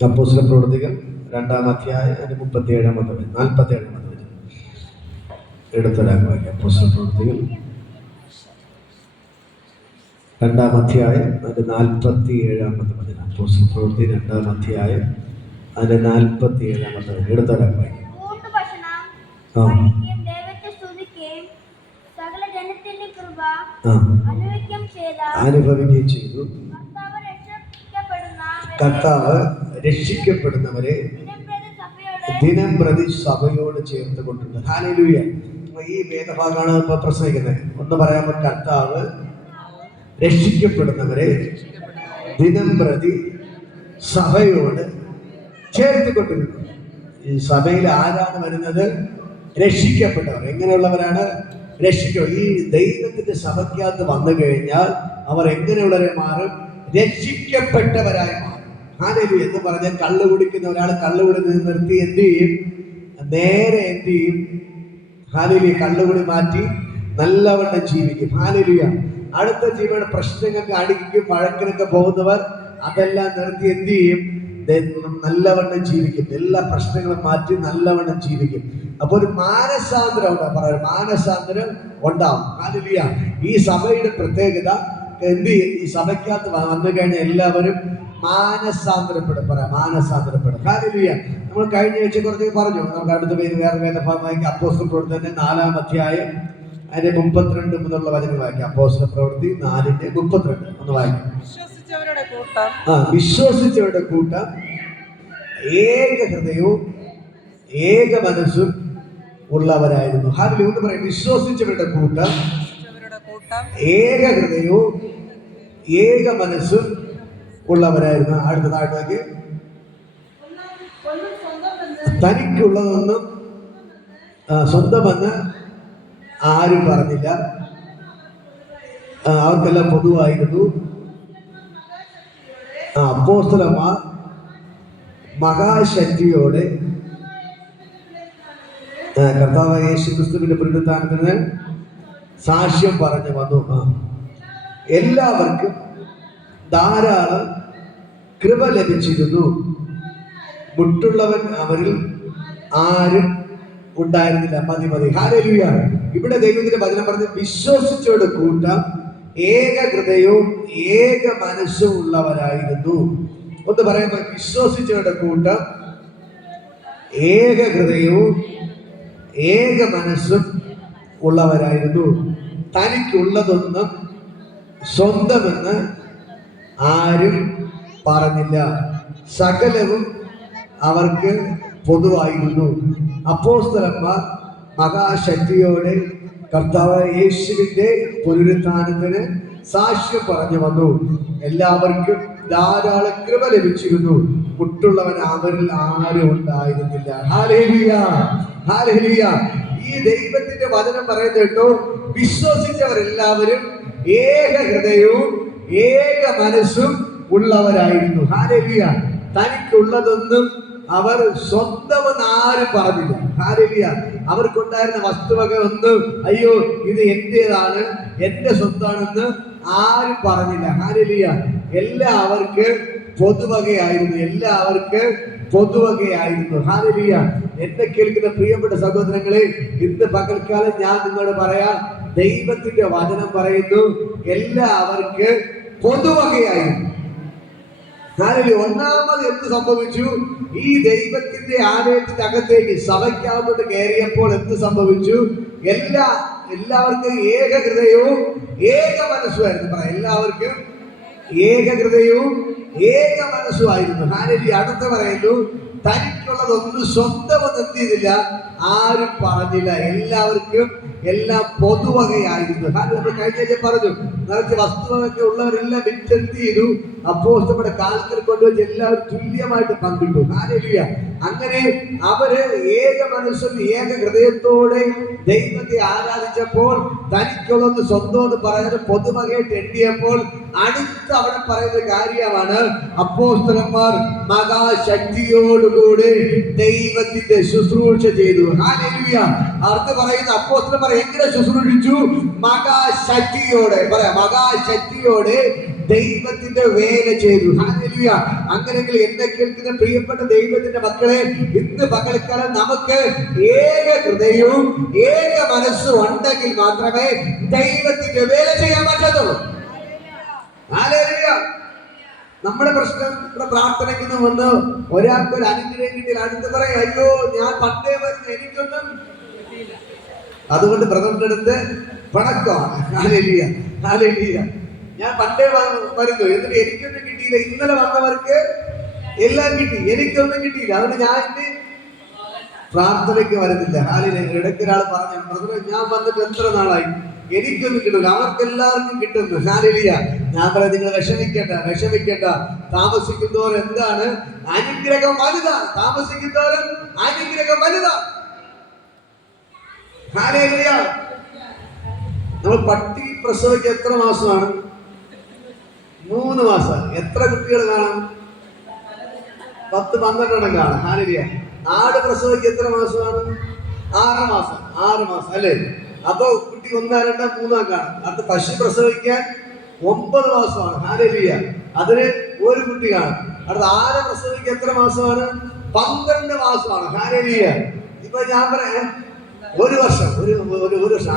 അപ്പോസ്തല പ്രവൃത്തികൾ 2-ാം അധ്യായം 37-ാമത്തെ 47-ാമത്തെ എടുത്തൊരാൾ വായിക്കാം. അപ്പോസ്തല പ്രവൃത്തികൾ 2-ാം അധ്യായം 47-ാമത്തെ വചനം. അപ്പോസ്തല പ്രവൃത്തി 2-ാം അധ്യായം 47-ാമത്തെ വചനം എടുത്തൊരാൾ വായിക്കാം. അനുഭവിക്കുകയും ചെയ്തു. കർത്താവ് രക്ഷിക്കപ്പെടുന്നവരെ ദിനം പ്രതി സഭയോട് ചേർത്ത് കൊണ്ടുണ്ട്. ഹല്ലേലൂയ. ഈ വേദഭാഗമാണ് ഇപ്പൊ പ്രസംഗിക്കുന്നത്. ഒന്ന് പറയാമോ? കർത്താവ് രക്ഷിക്കപ്പെടുന്നവരെ ദിനം പ്രതി സഭയോട് ചേർത്ത് കൊണ്ടിരുന്നു. ഈ സഭയിൽ ആരാണ് വരുന്നത്? രക്ഷിക്കപ്പെട്ടവർ. എങ്ങനെയുള്ളവരാണ്? ഈ ദൈവത്തിന്റെ സഭയ്ക്കകത്ത് വന്നു കഴിഞ്ഞാൽ അവർ എങ്ങനെയുള്ളവരെ മാറും? രക്ഷിക്കപ്പെട്ടവരായി മാറും. ഹല്ലേലൂയ. എന്ന് പറഞ്ഞാൽ കള്ളു കുടിക്കുന്ന ഒരാൾ കള്ളുകുടി നിർത്തി എന്ത് ചെയ്യും? നേരെ എന്ത് ചെയ്യും? ഹല്ലേലൂയ. കള്ളുകുടി മാറ്റി നല്ലവണ്ണം ജീവിക്കും. ഹല്ലേലൂയ. അടുത്ത ജീവിയുടെ പ്രശ്നങ്ങൾക്ക് അടിക്കും വഴക്കിനൊക്കെ പോകുന്നവർ അതെല്ലാം നിർത്തി എന്ത് ചെയ്യും? നല്ലവണ്ണം ജീവിക്കും. എല്ലാ പ്രശ്നങ്ങളും മാറ്റി നല്ലവണ്ണം ജീവിക്കും. അപ്പൊ ഒരു മാനസാന്തരം ഉണ്ടാവും. പറയാം, മാനസാന്തരം ഉണ്ടാവും. ഹല്ലേലൂയ. ഈ സഭയുടെ പ്രത്യേകത എന്ത് ചെയ്യും? ഈ സഭയ്ക്കകത്ത് വന്നു കഴിഞ്ഞാൽ എല്ലാവരും മാനസാന്തരപ്പെടും. പറയാം, മാനസാന്തരപ്പെടും. ഹല്ലേലൂയ. നമ്മൾ കഴിഞ്ഞ ആഴ്ച കുറച്ച് പറഞ്ഞു. നമുക്ക് അടുത്ത പേര് വേറെ വേദഭാഗം വായിക്കാം. അപ്പോസ്തല പ്രവൃത്തി 4-ാം അധ്യായം 32 മുതലുള്ള വചനം വായിക്കാം. അപ്പോസ്തല പ്രവൃത്തി 4:32 ഒന്ന് വായിക്കാം. വിശ്വസിച്ചവരുടെ കൂട്ടം ഏക ഹൃദയവും ഏക മനസ്സും ഉള്ളവരായിരുന്നു. ഹല്ലേലൂയ. എന്ന് പറയും, വിശ്വസിച്ചവരുടെ കൂട്ടം ഏക ഹൃദയവും ഏക മനസ്സും ഉള്ളവരായിരുന്നു. അടുത്തതായിട്ട് തനിക്കുള്ളതൊന്നും സ്വന്തമെന്ന് ആരും പറഞ്ഞില്ല. അവർക്കെല്ലാം പൊതുവായിരുന്നു. അപ്പോസ്തലന്മാർ മഹാശക്തിയോടെ കർത്താവായ യേശുക്രിസ്തുവിന്റെ പുനരുത്ഥാനത്തിന് സാക്ഷ്യം പറഞ്ഞു വന്നു. എല്ലാവർക്കും ധാരാളം കൃപ ലഭിച്ചിരുന്നു. മുട്ടുള്ളവൻ അവരിൽ ആരും ഉണ്ടായിരുന്നില്ല. മതി. ഹല്ലേലൂയ. ഇവിടെ ദൈവത്തിന്റെ വചനം പറഞ്ഞ് വിശ്വസിച്ചവരുടെ കൂട്ടം ഏക ഹൃദയവും ഏക മനസ്സും ഉള്ളവരായിരുന്നു. ഒന്ന് പറയുമ്പോ, വിശ്വസിച്ചവരുടെ കൂട്ടം ഏക ഹൃദയവും ഏക മനസ്സും ഉള്ളവരായിരുന്നു. തനിക്കുള്ളതൊന്നും സ്വന്തമെന്ന് ആരും പറഞ്ഞില്ല. സകലവും അവർക്ക് പൊതുവായിരുന്നു. അപ്പോസ്തലന്മാർ മഹാശക്തിയോടെ കർത്താവായ യേശുവിന്റെ പുനരുത്ഥാനത്തിന് സാക്ഷ്യം പറഞ്ഞു വന്നു. എല്ലാവർക്കും ധാരാളം കൃപ ലഭിച്ചിരുന്നു. മുട്ടുള്ളവൻ അവരിൽ ആരും ഉണ്ടായിരുന്നില്ല. ഹല്ലേലൂയ. ഹല്ലേലൂയ. ഈ ദൈവത്തിന്റെ വചനം പറയുന്നത് കേട്ടോ, വിശ്വസിച്ചവരെല്ലാവരും ഏക ഹൃദയവും ഏക മനസ്സും ഉള്ളവരായിരുന്നു. ഹല്ലേലൂയ. തനിക്കുള്ളതൊന്നും അവർ സ്വന്തമെന്ന് ആരും പറഞ്ഞില്ല. ഹല്ലേലൂയ. അവർക്കുണ്ടായിരുന്ന വസ്തുവക ഒന്നും അയ്യോ ഇത് എന്റേതാണ്, എന്റെ സ്വത്താണെന്ന് ആരും പറഞ്ഞില്ല. ഹല്ലേലൂയ. എല്ലാവർക്ക് പൊതുവകയായിരുന്നു. ഹല്ലേലൂയ. എന്നെ കേൾക്കുന്ന പ്രിയപ്പെട്ട സഹോദരങ്ങളെ, ഇന്ന് പകൽക്കാലം ഞാൻ നിങ്ങളോട് പറയാം, ദൈവത്തിന്റെ വചനം പറയുന്നു എല്ലാവർക്ക് പൊതുവകയായിരുന്നു. ഒന്നാമത് എന്ത് സംഭവിച്ചു? ഈ ദൈവത്തിന്റെ ആലയത്തിന്റെ അകത്തേക്ക് സഭയ്ക്കകത്തോട്ട് കയറിയപ്പോൾ എന്ത് സംഭവിച്ചു? എല്ലാവർക്കും ഏക ഹൃദയവും ഏക മനസ്സുമായിരുന്നു. എല്ലാവർക്കും ഏക ഹൃദയവും ഏക മനസ്സുമായിരുന്നു. ഹല്ലേലൂയ. അടുത്ത പറയുന്നു, തനിക്കുള്ളതൊന്നും സ്വന്തമെന്ന് എന്ത് ചെയ്തില്ല, ആരും പറഞ്ഞില്ല. എല്ലാവർക്കും എല്ലാം പൊതുവകയായിരുന്നു. നമ്മൾ കഴിഞ്ഞ പറഞ്ഞു, നിറച്ച് വസ്തുവകയൊക്കെ ഉള്ളവരെല്ലാം വിറ്റെന്ത് ചെയ്തു? അപ്പോസ്തലന്മാരുടെ കാൽക്കൽ കൊണ്ടുവച്ച് എല്ലാവരും തുല്യമായിട്ട് പങ്കിട്ടു. ഹല്ലേലൂയ. അങ്ങനെ അവര് ഏക മനസ്സും ഏക ഹൃദയത്തോടെ ദൈവത്തെ ആരാധിച്ചപ്പോൾ തനിക്കുള്ളത് സ്വന്തം എന്ന് പറയുന്നത് പൊതുവകയായിട്ട് എണ്ണിയപ്പോൾ അടുത്ത അവിടെ പറയുന്ന കാര്യമാണ്, അപ്പോസ്തലന്മാർ മഹാശക്തിയോടുകൂടി ദൈവത്തിന്റെ ശുശ്രൂഷ ചെയ്തു. ഹല്ലേലൂയ. അടുത്ത് പറയുന്ന അപ്പോസ്തലന്മാർ എങ്ങനെ ശുശ്രൂഷിച്ചു? മഹാശക്തിയോടെ. പറയാം, മഹാശക്തിയോടെ ദൈവത്തിന്റെ വേല ചെയ്തു. ഹല്ലേലൂയ. അങ്ങനെയെങ്കിൽ എന്നെ കേൾക്കുന്ന പ്രിയപ്പെട്ട ദൈവത്തിന്റെ മക്കളെ, ഇന്ന് പകൽക്കാലം നമുക്ക് ഏക ഹൃദയവും ഏക മനസ്സും ഉണ്ടെങ്കിൽ മാത്രമേ ദൈവത്തിന്റെ വേല ചെയ്യാൻ പറ്റത്തുള്ളൂ. ഹല്ലേലൂയ. നമ്മുടെ പ്രശ്നം ഇവിടെ പ്രാർത്ഥനയ്ക്ക് വന്ന് ഒരാൾക്ക് ഒരു അനുഗ്രഹം കിട്ടിയാൽ അടുത്ത് പറയും, അയ്യോ ഞാൻ പണ്ടേ വരുന്നു, എനിക്കൊന്നും. അതുകൊണ്ട് ബ്രദറിന്റെ അടുത്ത് പണക്കമാണ്. Hallelujah, hallelujah. ഞാൻ പണ്ടേ വരുന്നു, എന്നിട്ട് എനിക്കൊന്നും കിട്ടിയില്ല. ഇന്നലെ വന്നവർക്ക് എല്ലാം കിട്ടി, എനിക്കൊന്നും കിട്ടിയില്ല. അതുകൊണ്ട് ഞാൻ ഇന്ന് പ്രാർത്ഥനയ്ക്ക് വരുന്നില്ല. ഹല്ലേലൂയ. ഇടയ്ക്ക് ഒരാൾ പറഞ്ഞു, ബ്രദറെ ഞാൻ വന്നിട്ട് എത്ര നാളായി, എനിക്കൊന്നും കിട്ടില്ല, അവർക്ക് എല്ലാവർക്കും കിട്ടുന്നു. ഹല്ലേലൂയ. ഞാൻ പറയാം, നിങ്ങൾ വിഷമിക്കേണ്ട. താമസിക്കുന്നവർ എന്താണ് അനുഗ്രഹം വലുതാണ്. താമസിക്കുന്നവരും അനുഗ്രഹം വലുതാണ്. ഹല്ലേലൂയ. നമ്മൾ പട്ടി പ്രസവിക്ക് എത്ര മാസമാണ്? 3 മാസം. എത്ര കുട്ടികൾ കാണും? 10-12 കാണും. ഹല്ലേലൂയ. ആട് പ്രസവിക്ക് എത്ര മാസമാണ്? 6 മാസം. 6 മാസം അല്ലേ? അപ്പൊ കുട്ടി 1, 2, 3 കാണും. അടുത്ത പശു പ്രസവിക്കാൻ 9 മാസമാണ്. ഹല്ലേലൂയ. അതിന് ഒരു കുട്ടി കാണും. അടുത്ത ആന പ്രസവിക്കാൻ എത്ര മാസമാണ്? 12 മാസമാണ്. ഹല്ലേലൂയ. ഇപ്പൊ ഞാൻ പറയാം, ഒരു വർഷം, ഒരു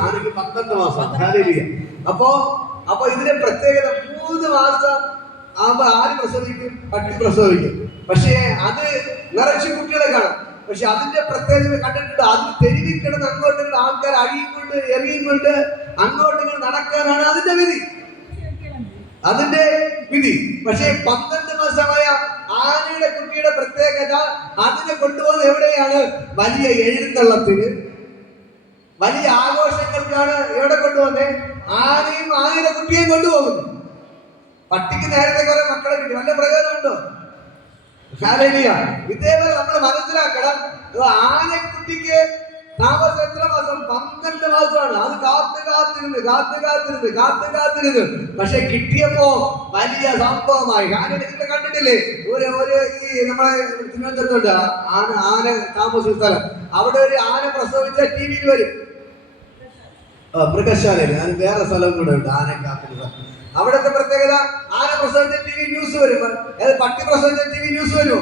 ആനയ്ക്ക് 12 മാസം. ഹല്ലേലൂയ. അപ്പൊ ഇതിന്റെ പ്രത്യേകത, 3 മാസം ആകുമ്പോ ആര് പ്രസവിക്കും? പട്ടി പ്രസവിക്കും. പക്ഷേ അത് നിറച്ച് കുട്ടികളെ കാണും. പക്ഷെ അതിന്റെ പ്രത്യേകത കണ്ടിട്ടുണ്ട്. അത് തെരുവിക്കിടന്ന് അങ്ങോട്ടും ആൾക്കാർ അഴിയുകൊണ്ട് എറിയുകൊണ്ട് അങ്ങോട്ടും നടക്കാനാണ് അതിന്റെ വിധി. പക്ഷേ 12 മാസമായ ആനയുടെ കുട്ടിയുടെ പ്രത്യേകത, അതിനെ കൊണ്ടുപോകുന്നത് എവിടെയാണ്? വലിയ എഴുന്നള്ളത്തിന്, വലിയ ആഘോഷങ്ങൾക്കാണ്. എവിടെ കൊണ്ടുപോകുന്നത്? ആനയും ആനയുടെ കുട്ടിയെയും കൊണ്ടുപോകുന്നു. പട്ടിക്ക് നേരത്തെ കുറെ മക്കളെ കിട്ടി, വല്ല പ്രയോജനമുണ്ടോ? ഹല്ലേലൂയ. ഇതേപോലെ നമ്മൾ മനസ്സിലാക്കണം, ആനക്കുട്ടിക്ക് താമസം എത്ര മാസം? 12 മാസമാണ്. അത് കാത്തിരുന്ന് പക്ഷെ കിട്ടിയപ്പോ വലിയ സംഭവമായി. ഇതിന്റെ കണ്ടിട്ടില്ലേ? ഈ നമ്മളെ തിരുവനന്തപുരത്തുണ്ട് ആന താമസിച്ച സ്ഥലം. അവിടെ ഒരു ആന പ്രസവിച്ച TV-യിൽ വരും. മൃഗശാലയിൽ. ഞാൻ വേറെ സ്ഥലം കൂടെ ഉണ്ട് ആന കാത്തിരുന്ന. അവിടുത്തെ പ്രത്യേകത, ആന പ്രസവിച്ച TV ന്യൂസ് വരും. പട്ടി പ്രസവിച്ച TV ന്യൂസ് വരുമോ?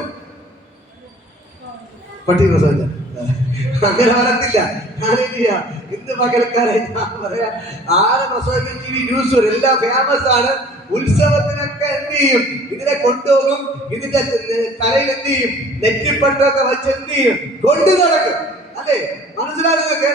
പട്ടി പ്രസവിച്ച അങ്ങനെ വരത്തില്ല. ഇന്ന് പകൽക്കാരെ ഞാൻ പറയാ, ആന പ്രസവിച്ച TV ന്യൂസ് വരും. എല്ലാം ഫേമസ് ആണ്. ഉത്സവത്തിനൊക്കെ എന്ത് ചെയ്യും? ഇതിനെ കൊണ്ടുപോകും. ഇതിന്റെ തലയിൽ എന്ത് ചെയ്യും? നെറ്റിപ്പട്ടൊക്കെ വെച്ച് എന്ത് ചെയ്യും? കൊണ്ടു നടക്കും. അല്ലേ? മനസ്സിലാകുന്നൊക്കെ.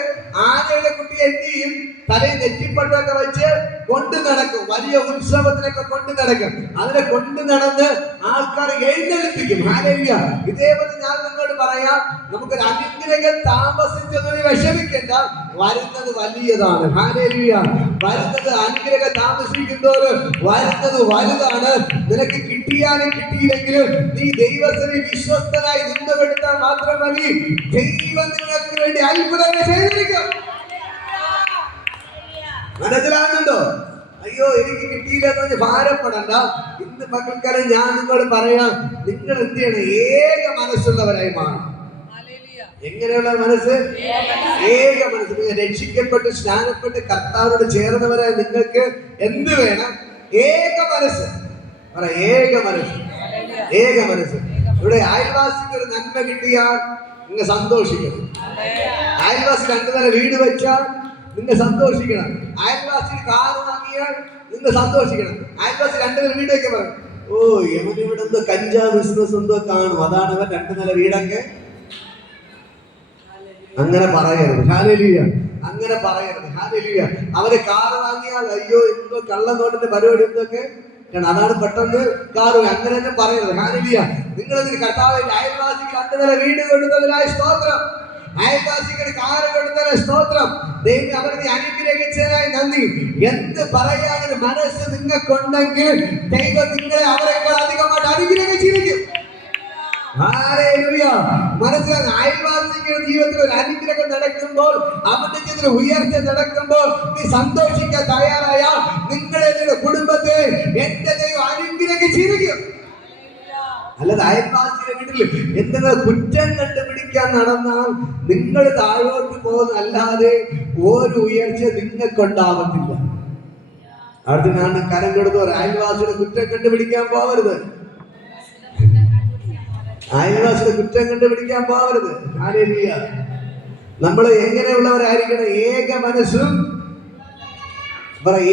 ആനയുടെ കുട്ടിയെ എന്ത് ചെയ്യും? തലയിൽ നെറ്റിപ്പട്ടൊക്കെ വെച്ച് കൊണ്ടു നടക്കും. വലിയ ഉത്സവത്തിനൊക്കെ കൊണ്ടു നടക്കും. അതിനെ കൊണ്ടു നടന്ന് ആൾക്കാർ എഴുന്നള്ളിപ്പിക്കും. ഹല്ലേലൂയ. ഇതേപോലെ ഞാൻ നിങ്ങളോട് പറയാം, നമുക്കൊരു അനുഗ്രഹം താമസിച്ചതിന് വിഷമിക്കേണ്ട. വരുന്നത് വലിയതാണ്. ഹല്ലേലൂയ. വരുന്നത് അനുഗ്രഹം താമസിക്കുന്നവര് വരുന്നത് വലുതാണ്. നിനക്ക് കിട്ടിയാലും കിട്ടിയില്ലെങ്കിലും നീ ദൈവത്തിന് വിശ്വസ്തനായി നിന്നുകൊടുത്താൽ മാത്രം മതി. ദൈവം നിങ്ങൾക്ക് വേണ്ടി അത്ഭുതങ്ങൾ ചെയ്തിരിക്കും. മനസ്സിലാകുന്നുണ്ടോ? അയ്യോ എനിക്ക് കിട്ടിയില്ല എന്ന് പറഞ്ഞ് ഭാരപ്പെടണ്ട. ഇന്ന് പകൽക്കാലം ഞാൻ നിങ്ങളോട് പറയാം, നിങ്ങൾ എന്ത് ചെയ്യണം? ഏക മനസ്സുള്ളവരായി മാറണം. എങ്ങനെയുള്ള മനസ്സ്? ഏക മനസ്സ്. നിങ്ങൾ രക്ഷിക്കപ്പെട്ട് സ്നാനപ്പെട്ട് കർത്താവിനോട് ചേർന്നവരായി നിങ്ങൾക്ക് എന്ത് വേണം? ഏക മനസ്സ്. ഏക മനസ്സ്. ഏക മനസ്സ്. ഇവിടെ അയൽവാസിക്ക് ഒരു നന്മ കിട്ടിയാൽ നിങ്ങൾ സന്തോഷിക്കണം. അയൽവാസി 2 നില വീട് വെച്ചാൽ നിങ്ങൾ സന്തോഷിക്കണം. അയൽവാസി കാറ് വാങ്ങിയാൽ നിങ്ങൾ സന്തോഷിക്കണം. അയൽവാസി 2 നില വീട് വെക്കാൻ പറയും, ഓ യമന് ഇവിടെ എന്തോ കഞ്ചാവ് ബിസിനസ് എന്തോ കാണും, അതാണ് അവൻ 2 നില വീടൊക്കെ. അങ്ങനെ പറയരുത്. ഹല്ലേലൂയ. അങ്ങനെ പറയരുത്. ഹല്ലേലൂയ. അവര് കാറ് വാങ്ങിയാൽ അയ്യോ എന്തോ കള്ളനോട്ടിന്റെ പരിപാടി എന്തൊക്കെ, അതാണ് പെട്ടെന്ന് കാറ്. അങ്ങനെ തന്നെ പറയരുത്. ഹല്ലേലൂയ. നിങ്ങൾ കർത്താവിന്റെ അയൽവാസിക്ക് 2 നില വീട് കൊടുത്തതിനായി സ്തോത്രം. അയൽവാസിക്ക് കാറ് കൊടുത്തതിനായി സ്തോത്രം. ദൈവം അവരെ അനുഗ്രഹിച്ചതിനായി നന്ദി. എന്ത് പറയാനൊരു മനസ്സ് നിങ്ങൾക്കുണ്ടെങ്കിൽ ദൈവം നിങ്ങളെ അവരെക്കാൾ അധികമായിട്ട് അനുഗ്രഹിച്ചിരിക്കും. മനസ്സിലാകുന്ന അയൽവാസികളുടെ ജീവിതത്തിൽ ഒരു അനുഗ്രഹം നടക്കുമ്പോൾ, അവന്റെ ജീവിതത്തിൽ ഉയർച്ച നടക്കുമ്പോൾ നീ സന്തോഷിക്കാൻ തയ്യാറായാൽ നിങ്ങളുടെ കുടുംബത്തെ എന്റെ ദൈവം അനുഗ്രഹിച്ചിരിക്കും. അല്ലാതെ അയൽവാസിയുടെ വീട്ടിൽ എന്തെങ്കിലും കുറ്റം കണ്ടുപിടിക്കാൻ നടന്നാൽ നിങ്ങൾ താഴോട്ട് പോകുന്നല്ലാതെ ഒരു ഉയർച്ച നിങ്ങൾക്കുണ്ടാവത്തില്ല. അടുത്ത ഞാൻ കരം കൊടുത്തവർ അയൽവാസിയുടെ കുറ്റം കണ്ടുപിടിക്കാൻ പോവരുത്. അയൽവാസിയുടെ കുറ്റം കണ്ടുപിടിക്കാൻ പോവരുത്. ഹല്ലേലൂയ. നമ്മൾ എങ്ങനെയുള്ളവരായിരിക്കണം? ഏക മനസ്സും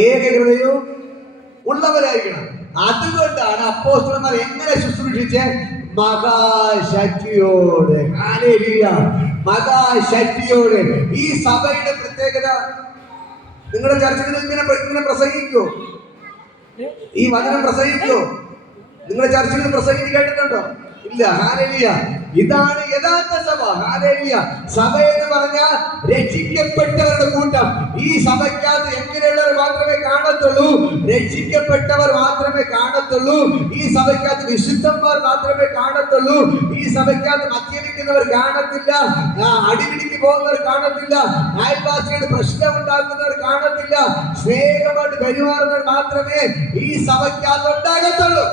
ഏക ഹൃദയവും ഉള്ളവരായിരിക്കണം. അതുകൊണ്ടാണ് അപ്പോസ്തലന്മാർ എങ്ങനെ ശുശ്രൂഷിച്ച് മഹാശക്തിയോടെ. ഹല്ലേലൂയ. മഹാശക്തിയോടെ. ഈ സഭയുടെ പ്രത്യേകത, നിങ്ങളുടെ ചർച്ചയിൽ ഇങ്ങനെ പ്രസംഗിക്കോ? ഈ വചനം പ്രസംഗിക്കോ? നിങ്ങളുടെ ചർച്ചയിൽ പ്രസംഗിച്ച് കേട്ടിട്ടുണ്ടോ? ഇല്ല. ഹല്ലേലൂയ. ഇതാണ് യഥാർത്ഥ സഭ. ഹല്ലേലൂയ. സഭ എന്ന് പറഞ്ഞാൽ രക്ഷിക്കപ്പെട്ടവരുടെ കൂട്ടം. ഈ സഭയ്ക്കകത്ത് എങ്ങനെയുള്ളവർ മാത്രമേ കാണത്തുള്ളൂ? രക്ഷിക്കപ്പെട്ടവർ മാത്രമേ കാണത്തുള്ളൂ. ഈ സഭയ്ക്കകത്ത് വിശുദ്ധന്മാർ മാത്രമേ കാണത്തുള്ളൂ. ഈ സഭയ്ക്കകത്ത് മദ്യപിക്കുന്നവർ കാണത്തില്ല, അടിപിടിക്ക് പോകുന്നവർ കാണത്തില്ല, അയൽവാസികളുടെ പ്രശ്നം ഉണ്ടാക്കുന്നവർ കാണത്തില്ല. സ്നേഹമായിട്ട് പെരുമാറുന്നവർ മാത്രമേ ഈ സഭയ്ക്കകത്ത് ഉണ്ടാകത്തുള്ളൂ.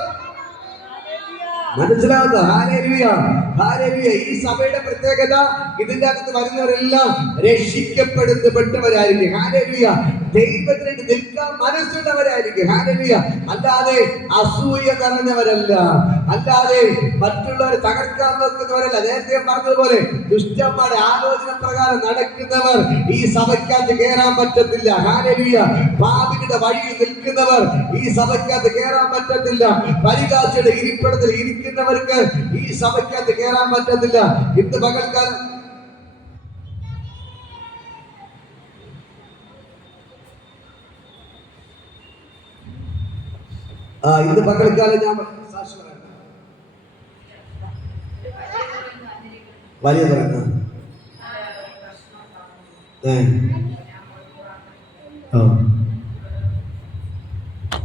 മനസ്സിലാവുന്നു? ഹല്ലേലൂയ. ഹല്ലേലൂയ. ഈ സഭയുടെ പ്രത്യേകത, ഇതിന്റെ അകത്ത് വരുന്നവരെല്ലാം രക്ഷിക്കപ്പെടുന്നവരായിരിക്കും. ഹല്ലേലൂയ. ദൈവത്തിന് നിൽക്കാൻ മനസ്സുള്ളവരായിരിക്കും. ഹല്ലേലൂയ. അല്ലാതെ അസൂയ നിറഞ്ഞവരല്ല, അല്ലാതെ മറ്റുള്ളവരെ തകർക്കാൻ നോക്കുന്നവരല്ല. നേരത്തെ പറഞ്ഞതുപോലെ ദുഷ്ടന്മാരുടെ ആലോചന പ്രകാരം നടക്കുന്നവർ ഈ സഭയ്ക്കകത്ത് കയറാൻ പറ്റത്തില്ല. ഹല്ലേലൂയ. പാപിയുടെ വഴിയിൽ നിൽക്കുന്നവർ ഈ സഭയ്ക്കകത്ത് കയറാൻ പറ്റത്തില്ല. പരിഹാസിയുടെ ഇരിപ്പിടത്തിൽ ഇരിക്കുന്നവർക്ക് ഈ സഭയ്ക്കകത്ത് കയറാൻ പറ്റത്തില്ല. ഇന്ന് പകൽക്കാലം ഞാൻ സാക്ഷി പറയാം. വലിയ പറയുന്ന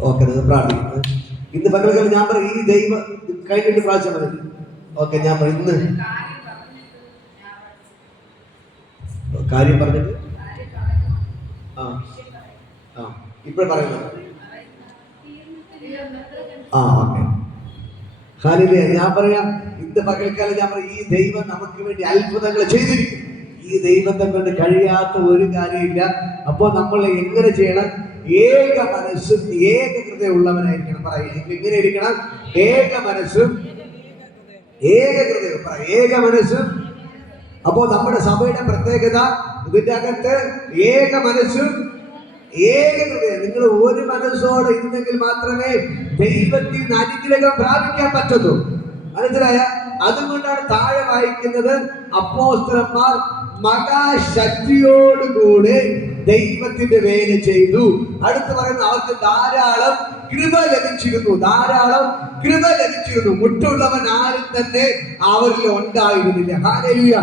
ഓക്കെ, നിങ്ങൾ പ്രാർത്ഥിക്കുന്നു. ഇന്ന് പകൽക്കാലം ഞാൻ പറയും, ഈ ദൈവം കഴിഞ്ഞിട്ട് പ്രാവശ്യം മതി. ഓക്കെ, ഞാൻ പറയും ഇന്ന് കാര്യം പറഞ്ഞിട്ട് ഇപ്പോഴും പറയുന്നത് ഓക്കെ. ഹല്ലേലൂയ. ഞാൻ പറയാം, ഇന്ന് പകൽക്കാലം ഞാൻ പറയും, ഈ ദൈവം നമുക്ക് വേണ്ടി അത്ഭുതങ്ങൾ ചെയ്തിരിക്കും. ഈ ദൈവത്തെ കൊണ്ട് കഴിയാത്ത ഒരു കാര്യമില്ല. അപ്പോ നമ്മൾ എങ്ങനെ ചെയ്യണം? ഏക മനസ്സും ഏക ഹൃദയം ഉള്ളവനായിരിക്കണം. പറയും എങ്ങനെ ഇരിക്കണം? ഏക മനസ്സും ഏക ഹൃദയം. ഏക മനസ്സും. അപ്പോ നമ്മുടെ സഭയുടെ പ്രത്യേകത, ഇതിന്റെ അകത്ത് ഏക മനസ്സും ഏക ഹൃദയം. നിങ്ങൾ ഒരു മനസ്സോടെ ഇരുന്നെങ്കിൽ മാത്രമേ ദൈവത്തിൽ നിന്ന് അനുഗ്രഹം പ്രാപിക്കാൻ പറ്റുള്ളൂ. മനസ്സിലായ? അതുകൊണ്ടാണ് താഴെ വായിക്കുന്നത്, അപ്പോസ്തലന്മാർ മഹാശക്തിയോടുകൂടെ ദൈവത്തിന്റെ വേല ചെയ്തു. അടുത്ത് പറയുന്നത്, അവർക്ക് ധാരാളം കൃപ ലഭിച്ചിരുന്നു. ധാരാളം കൃപ ലഭിച്ചിരുന്നു. മുട്ടുള്ളവൻ ആരും തന്നെ അവരിൽ ഉണ്ടായിരുന്നില്ല. ഹല്ലേലൂയ.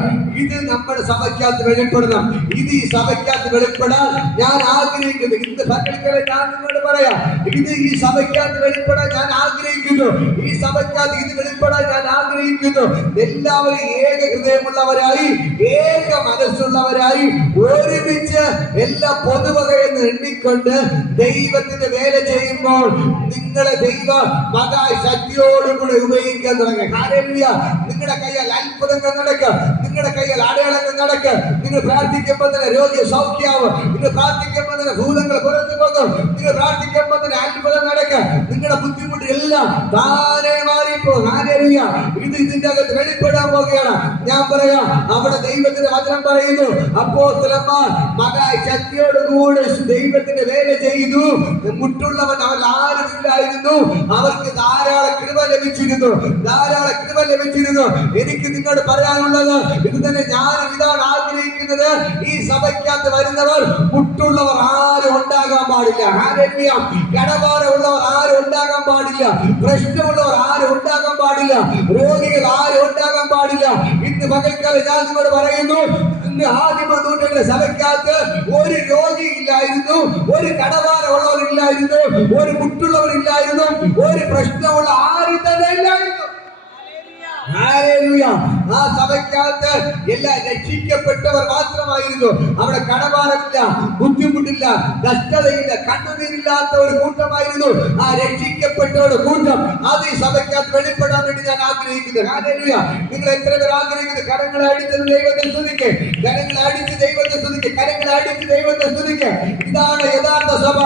ഇത് നമ്മുടെ സഭയ്ക്കകത്ത് വെളിപ്പെടണം. ഇത് ഈ സഭയ്ക്കകത്ത് വെളിപ്പെടാൻ ഞാൻ ആഗ്രഹിക്കുന്നു. ഇന്ന് പകൽക്കാലം ഞാൻ നിങ്ങളോട് പറയാം, ഇത് ഈ സഭയ്ക്കകത്ത് വെളിപ്പെടാൻ ഞാൻ ആഗ്രഹിക്കുന്നു. ഈ സഭയ്ക്കകത്ത് ഇത് വെളിപ്പെടാൻ ഞാൻ ആഗ്രഹിക്കുന്നു. എല്ലാവരും ഏക ഹൃദയമുള്ളവരായി, ഏക മനസ്സുള്ളവരായി, ഒരുമിച്ച് എല്ലാ പൊതുവകയെന്ന് എണ്ണിക്കൊണ്ട് ദൈവത്തിന്റെ വേല ചെയ്യുമ്പോൾ നിങ്ങളെ ദൈവം മഹാശക്തിയോടുകൂടെ ഉപയോഗിക്കാൻ തുടങ്ങി. ഹല്ലേലൂയ. നിങ്ങളുടെ കയ്യിൽ അത്ഭുതങ്ങൾ നടക്കുക, നിങ്ങളുടെ കയ്യിൽ അടയാളങ്ങൾ നടക്കുക. നിങ്ങൾ പ്രാർത്ഥിക്കുമ്പോൾ തന്നെ രോഗി സൗഖ്യമാവും. നിങ്ങൾ പ്രാർത്ഥിക്കുമ്പോൾ തന്നെ ഭൂതങ്ങൾ പുറത്തു പോകും. നിങ്ങൾ പ്രാർത്ഥിക്കുമ്പോൾ തന്നെ അത്ഭുതം നടക്കുക. നിങ്ങളുടെ ബുദ്ധിമുട്ട് എല്ലാം താനെ മാറിപ്പോ. ഹല്ലേലൂയ. ഇത് ഇതിന്റെ അകത്ത് വെളിപ്പെടാൻ പോകുകയാണ്. ഞാൻ പറയാം, അവിടെ ദൈവത്തിന്റെ വചനം പറയുന്നു, അപ്പോസ്തലന്മാർ മഹാശക്തിയോടുകൂടെ ദൈവത്തിന്റെ വേല ചെയ്തു. മുട്ടുള്ളവൻ അവർ ആരുമില്ലായിരുന്നു. അവർക്ക് ധാരാളം കൃപ ലഭിച്ചിരുന്നു. ധാരാളം കൃപ ലഭിച്ചിരുന്നു. എനിക്ക് നിങ്ങളോട് പറയാനുള്ളത് ഇത് തന്നെ. ഞാനും ഇതാണ് ആഗ്രഹിക്കുന്നത്. ഈ സഭയ്ക്കകത്ത് വരുന്നവർ മുട്ടുള്ളവർ ആരും ഉണ്ടാകാൻ പാടില്ല. ഹല്ലേലൂയ. കടഭാരമുള്ളവർ ആരും ഉണ്ടാകാൻ പാടില്ല. പ്രശ്നമുള്ളവർ ആരും ഉണ്ടാകാൻ പാടില്ല. രോഗികൾ ആരും ഉണ്ടാകാൻ പാടില്ല. ഇന്ന് പകൽക്കാലം ഞാൻ നിങ്ങളോട് പറയുന്നു, ഇന്ന് ആദിമ നൂറ്റാണ്ടിലെ സഭയ്ക്കകത്ത് ഒരു രോഗി ഇല്ലായിരുന്നു, ഒരു കടഭാരമുള്ളവരില്ലായിരുന്നു, ഒരു മുട്ടുള്ളവരില്ലായിരുന്നു, ഒരു പ്രശ്നമുള്ള ആരും തന്നെ ഇല്ലായിരുന്നു. ഹല്ലേലൂയ. ആ സഭയ്ക്കകത്ത് എല്ലാം രക്ഷിക്കപ്പെട്ടവർ മാത്രമായിരുന്നു. അവിടെ കടഭാരമില്ല, ബുദ്ധിമുട്ടില്ല, കഷ്ടതയില്ല, കണ്ണുനീരില്ലാത്ത ഒരു കൂട്ടമായിരുന്നു ആ രക്ഷിക്കപ്പെട്ടവരുടെ കൂട്ടം. അത് ഈ സഭയ്ക്കകത്ത് വെളിപ്പെടാൻ വേണ്ടി ഞാൻ ആഗ്രഹിക്കുന്നത്. ഹല്ലേലൂയ. നിങ്ങൾ എത്ര പേർ ആഗ്രഹിക്കുന്നത്? കരങ്ങളെ അടിച്ച് ദൈവത്തെ സ്തുതിക്ക്, കരങ്ങളെ അടിച്ച് ദൈവത്തെ സ്തുതിക്ക്, കരങ്ങളെ അടിച്ച് ദൈവത്തെ സ്തുതിക്ക്. ഇതാണ് യഥാർത്ഥ സഭ.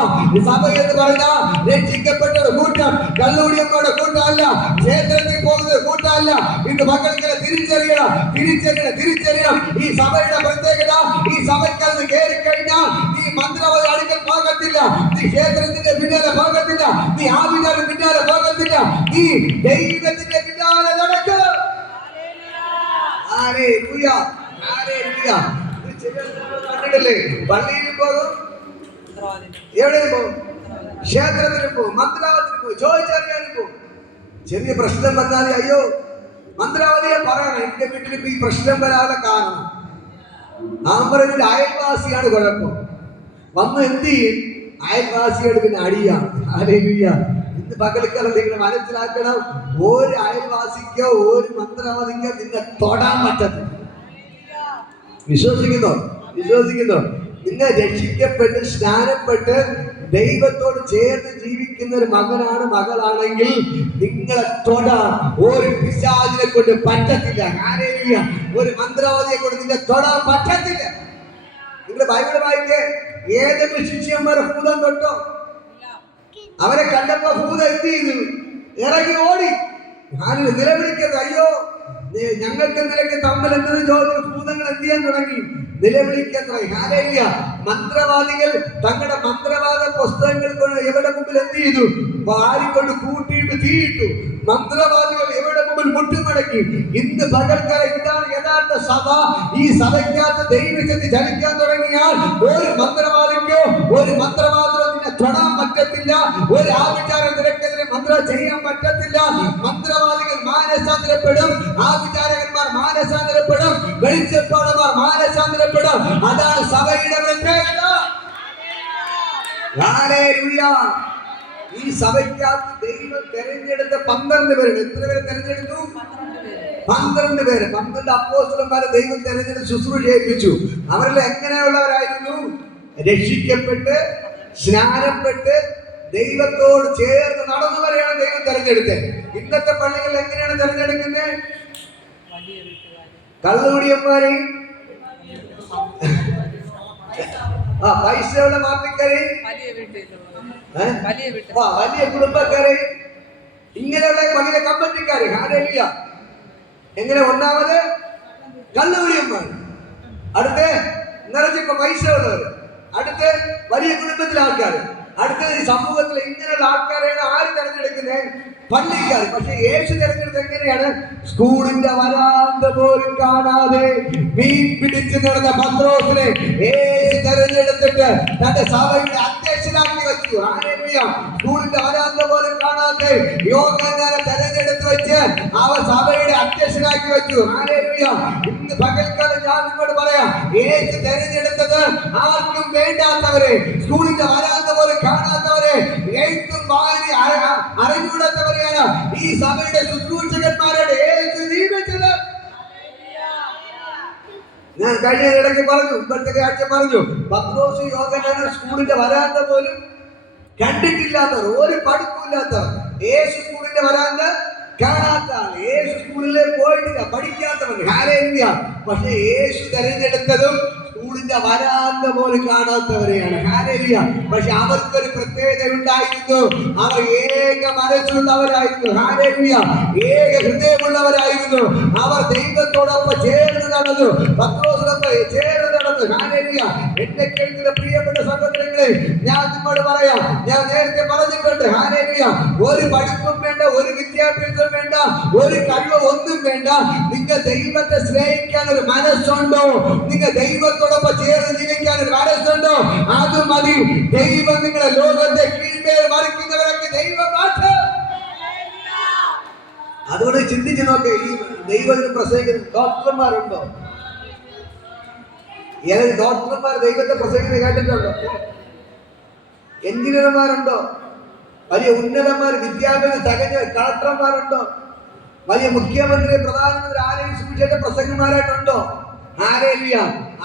സഭ എന്ന് പറഞ്ഞാൽ രക്ഷിക്കപ്പെട്ടവരുടെ കൂട്ടം, കള്ളുകുടിയന്മാരുടെ കൂട്ടമല്ല, ക്ഷേത്രത്തിൽ പോകുന്നത് കൂട്ടമല്ല. ഇന്ന് മക്കൾക്ക് തിരിച്ചറിയണം, തിരിച്ചറിയണം, തിരിച്ചറിയണം. ഈ സഭയുടെ പ്രത്യേകത, ഈ സഭയ്ക്കകത്ത് കയറി കഴിഞ്ഞാൽ നീ മന്ത്രവാദി അടുക്കൽ പോകത്തില്ല, നീ ക്ഷേത്രത്തിന്റെ പിന്നാലെ പോകത്തില്ല, നീ ആവിചാരം പിന്നാലെ പോകത്തില്ല, നീ ദൈവത്തിന്റെ പിന്നാലെ നടക്കുക. കണ്ടിട്ടില്ലേ? പള്ളിയിൽ പോകും, എവിടെയും പോകും, ക്ഷേത്രത്തിലും പോകും, മന്ത്രവാദത്തിന് പോകും, ചോദിച്ചറിയാനും പോകും. ചെറിയ പ്രശ്നം വന്നാലേ അയ്യോ മന്ത്രവാദിയെ പറയണം, എന്റെ വീട്ടിൽ ഈ പ്രശ്നം വരാനുള്ള കാരണം ആമ്പറന്റെ അയൽവാസിയാണ് കുഴപ്പം. വന്ന് എന്ത് ചെയ്യും? അയൽവാസിയോട് പിന്നെ അടിയാണ്. ഹല്ലേലൂയ. ഇന്ന് പകൽക്കാലം നിങ്ങൾ മനസ്സിലാക്കണം, ഒരു അയൽവാസിക്കോ ഒരു മന്ത്രവാദിക്കോ നിന്നെ തൊടാൻ പറ്റത്തില്ല. വിശ്വസിക്കുന്നോ? വിശ്വസിക്കുന്നോ? നിങ്ങൾ രക്ഷിക്കപ്പെട്ട് സ്നാനപ്പെട്ട് ദൈവത്തോട് ചേർന്ന് ജീവിക്കുന്ന ഒരു മകനാണ്, മകളാണെങ്കിൽ നിങ്ങളെ തൊടാൻ ഒരു പിശാചിനെ കൊണ്ട് പറ്റത്തില്ല. ഹല്ലേലൂയ. ഒരു മന്ത്രവാദിയെ കൊണ്ട് നിന്നെ തൊടാൻ പറ്റത്തില്ല. നിങ്ങൾ ബൈബിൾ വായിക്കേ, ഏതെങ്കിലും ശിഷ്യന്മാരെ ഭൂതം തൊട്ടോ? അവരെ കണ്ടപ്പോ ഭൂതം എന്ത് ചെയ്തു? ഇറങ്ങി ഓടി. നിലവിളിക്കരുത്, അയ്യോ ഞങ്ങൾക്ക് നിലയ്ക്ക് തമ്മിൽ എന്തെന്ന് ചോദിച്ചു ഭൂതങ്ങൾ എന്ത് ചെയ്യാൻ തുടങ്ങി? നിലവിളിക്കാൻ തുടങ്ങി. ഹല്ലേലൂയ. മന്ത്രവാദികൾ തങ്ങളുടെ മന്ത്രവാദ പുസ്തകങ്ങൾ കൊണ്ട് എവിടെ മുമ്പിൽ എന്ത് ചെയ്തു? വാരിക്കൊണ്ട് കൂട്ടിയിട്ട് തീയിട്ടു. മന്ത്രവാദികൾ എവിടെ മുമ്പിൽ മുട്ടുമടക്കി. ഇന്ന് പകൽക്കാലം ഇതാണ് യഥാർത്ഥ സഭ. ഈ സഭയ്ക്കകത്ത് ദൈവശക്തി ചലിക്കാൻ തുടങ്ങിയാൽ ഒരു മന്ത്രവാദിക്കോ ഒരു മന്ത്രവാദിയോ നിന്നെ തൊടാൻ പറ്റത്തില്ല. ഒരു ആഭിചാരം നിനക്കെതിരെ മന്ത്രം ചെയ്യാൻ പറ്റത്തില്ല. മന്ത്രവാദികൾ മാനസാന്തരപ്പെടും, ആഭിചാരകന്മാർ മാനസാന്തരപ്പെടും, വെളിച്ചപ്പാടന്മാർ മാനസാന്തരപ്പെടും. അതാണ് സഭയുടെ പ്രത്യേകത. ഹല്ലേലൂയ. ഈ സഭയ്ക്കകത്ത് ദൈവം തെരഞ്ഞെടുത്ത 12 പേരുണ്ട്. എത്ര പേരെ തെരഞ്ഞെടുത്തു? 12 പേര്. 12 അപ്പോസ്തലന്മാരെ ദൈവം തെരഞ്ഞെടുത്ത് ശുശ്രൂഷ ഏൽപ്പിച്ചു. അവരിൽ എങ്ങനെയുള്ളവരായിരുന്നു? രക്ഷിക്കപ്പെട്ട് സ്നാനപ്പെട്ട് ദൈവത്തോട് ചേർന്ന് നടന്നവരെയാണ് ദൈവം തെരഞ്ഞെടുത്തത്. ഇന്നത്തെ പള്ളികൾ എങ്ങനെയാണ് തെരഞ്ഞെടുക്കുന്നത്? കള്ളുകുടിയന്മാരെ, പൈസയുള്ള മാപ്പിക്കാരെ, വലിയ കുടുംബക്കാരെ, ഇങ്ങനെയുള്ള വലിയ കമ്പനിക്കാരെ. ഹല്ലേലൂയ. എങ്ങനെ? ഒന്നാമത് കള്ളുകുടിയന്മാർ, അടുത്ത് നിറഞ്ഞിപ്പോ പൈസ ഉള്ളവർ, അടുത്ത് വലിയ കുടുംബത്തിലെ ആൾക്കാർ, അടുത്തത് ഈ സമൂഹത്തിൽ ഇങ്ങനെയുള്ള ആൾക്കാരെയാണ് ആര് തെരഞ്ഞെടുക്കുന്നത്? പള്ളിക്കാർ. പക്ഷെ യേശു തെരഞ്ഞെടുത്ത് എങ്ങനെയാണ്? സ്കൂളിന്റെ വരാന്ത പോലും കാണാതെ മീൻ പിടിച്ചു നടന്ന പത്രോസിനെ യേശു തെരഞ്ഞെടുത്തിട്ട് തന്റെ സഭയുടെ അധ്യക്ഷനാക്കി വെച്ചു. ഹല്ലേലൂയ. സ്കൂളിന്റെ വരാന്ത പോലും കാണാതെ യോഹന്നാനെ തെരഞ്ഞെടുത്ത് വെച്ച് അവ സഭയുടെ അധ്യക്ഷനാക്കി വെച്ചു. ഹല്ലേലൂയ. ഇന്ന് പകൽക്കാലം ഞാൻ നിങ്ങളോട് പറയാം, യേശു തെരഞ്ഞെടുത്തത് ആർക്കും വേണ്ടാത്തവരെ, സ്കൂളിന്റെ വരാന്ത പോലും കാണാത്തവരെ, എഴുത്തും വായന അറിഞ്ഞൂടാത്തവരെയാണ് ഈ സഭയുടെ ശുശ്രൂഷകന്മാരുടെ യേശു നിയമിച്ചത്. ഞാൻ കഴിഞ്ഞ ഇടയ്ക്ക് പറഞ്ഞു, ഇപ്പോഴത്തെ ആഴ്ച പറഞ്ഞു, പത്രോസ് യോഹന്നാൻ സ്കൂളിന്റെ വരാന്ത പോലും കണ്ടിട്ടില്ലാത്തവർ, ഒരു പഠിപ്പില്ലാത്തവർ, യേശു സ്കൂളിന്റെ വരാന്ത കാണാത്ത ആൾ, യേശു സ്കൂളിലെ പോയിട്ടില്ല, പഠിക്കാത്തവർ. ഹല്ലേലൂയ. പക്ഷെ യേശു തെരഞ്ഞെടുത്തതും സ്കൂളിന്റെ വരാന്ത പോലും കാണാത്തവരെയാണ്. ഹല്ലേലൂയ. പക്ഷെ അവർക്കൊരു പ്രത്യേകത ഉണ്ടായിരുന്നു. അവർ ഏക മനസ്സുള്ളവരായിരുന്നു. ഹല്ലേലൂയ. ഏക ഹൃദയമുള്ളവരായിരുന്നു. അവർ ദൈവത്തോടൊപ്പം ചേർന്ന് നടന്നു, പത്രോസിനൊപ്പം ചേർന്ന് നടന്നു. ഹല്ലേലൂയ. എന്നെ കേൾക്കുന്ന പ്രിയപ്പെട്ട സഹോദരങ്ങളെ, ഞാൻ നിങ്ങളോട് പറയാം, ഞാൻ നേരത്തെ പറഞ്ഞിട്ടുണ്ട്. ഹല്ലേലൂയ. ഒരു പഠിപ്പും വേണ്ട, ഒരു വിദ്യാഭ്യാസം വേണ്ട, ഒരു കഴിവ് ഒന്നും വേണ്ട. നിങ്ങൾ ദൈവത്തെ സ്നേഹിക്കാൻ ഒരു മനസ്സുണ്ടോ? നിങ്ങൾ ദൈവത്തോടൊപ്പം ചേർന്ന് ജീവിക്കാൻ ഒരു മനസ്സുണ്ടോ? അത് മതി. ദൈവം നിങ്ങളെ ലോകത്തെ കീഴ്മേൽ മറിക്കുന്നവരൊക്കെ ദൈവം മാറ്റും. അതുകൊണ്ട് ചിന്തിച്ചു നോക്കേ, ഈ ദൈവത്തിന് പ്രസംഗിക്കുന്ന ഡോക്ടർമാരുണ്ടോ? ഏതൊരു ഡോക്ടർമാർ ദൈവത്തെ പ്രസംഗിക്കുന്നത് കേട്ടിട്ടുണ്ടോ? എഞ്ചിനീയർമാരുണ്ടോ? വലിയ ഉന്നതന്മാർ, വിദ്യാഭ്യാസം തികഞ്ഞ കളക്ടർമാരുണ്ടോ? വലിയ മുഖ്യമന്ത്രി, പ്രധാനമന്ത്രി ആരെയും സുവിശേഷ പ്രസംഗന്മാരായിട്ടുണ്ടോ? ആരെയില്ല.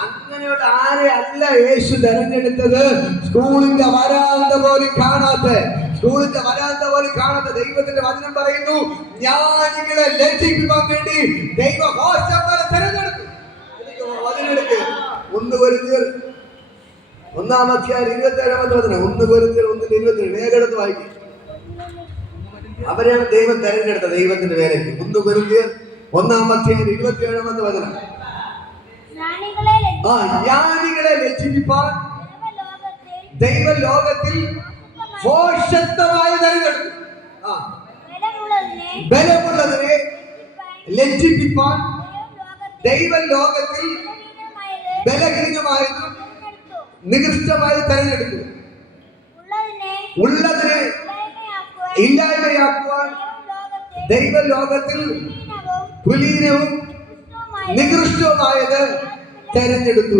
അങ്ങനെയുള്ള ആരെ അല്ല യേശു തെരഞ്ഞെടുത്തത്. സ്കൂളിന്റെ വരാന്ത പോലും കാണാത്ത ദൈവത്തിന്റെ വചനം പറയുന്നു, ജ്ഞാനികളെ ലജ്ജിപ്പിക്കാൻ വേണ്ടി ദൈവഘോഷന്മാരെ തെരഞ്ഞെടുത്തു. വചനെടുക്ക് 1 കൊരിന്ത്യർ 1-ാം അധ്യായം 27-ാമത്തെ വചനം. 1 കൊരിന്ത്യർ 1:27 വേഗം വായിക്കും. അവരെയാണ് ദൈവം തെരഞ്ഞെടുത്ത ദൈവത്തിന്റെ വേലയ്ക്ക്. 1 കൊരിന്ത്യർ 1-ാം അധ്യായം 27-ാമത്തെ വചനം. ജ്ഞാനികളെ ലജ്ജിപ്പിപ്പാൻ ദൈവലോകത്തിൽ ഭോഷത്വമായി തെരഞ്ഞെടുത്തു. ബലമുള്ളതിനെ ലജ്ജിപ്പിപ്പാൻ ദൈവലോകത്തിൽ ബലഹീനമായതും നികൃഷ്ടമായി തെരഞ്ഞെടുത്തു. ഉള്ളതിനെ ഇല്ലായ്മയാക്കുവാൻ ദൈവലോകത്തിൽ കുലീനവും നികൃഷ്ടവുമായത് തെരഞ്ഞെടുത്തു.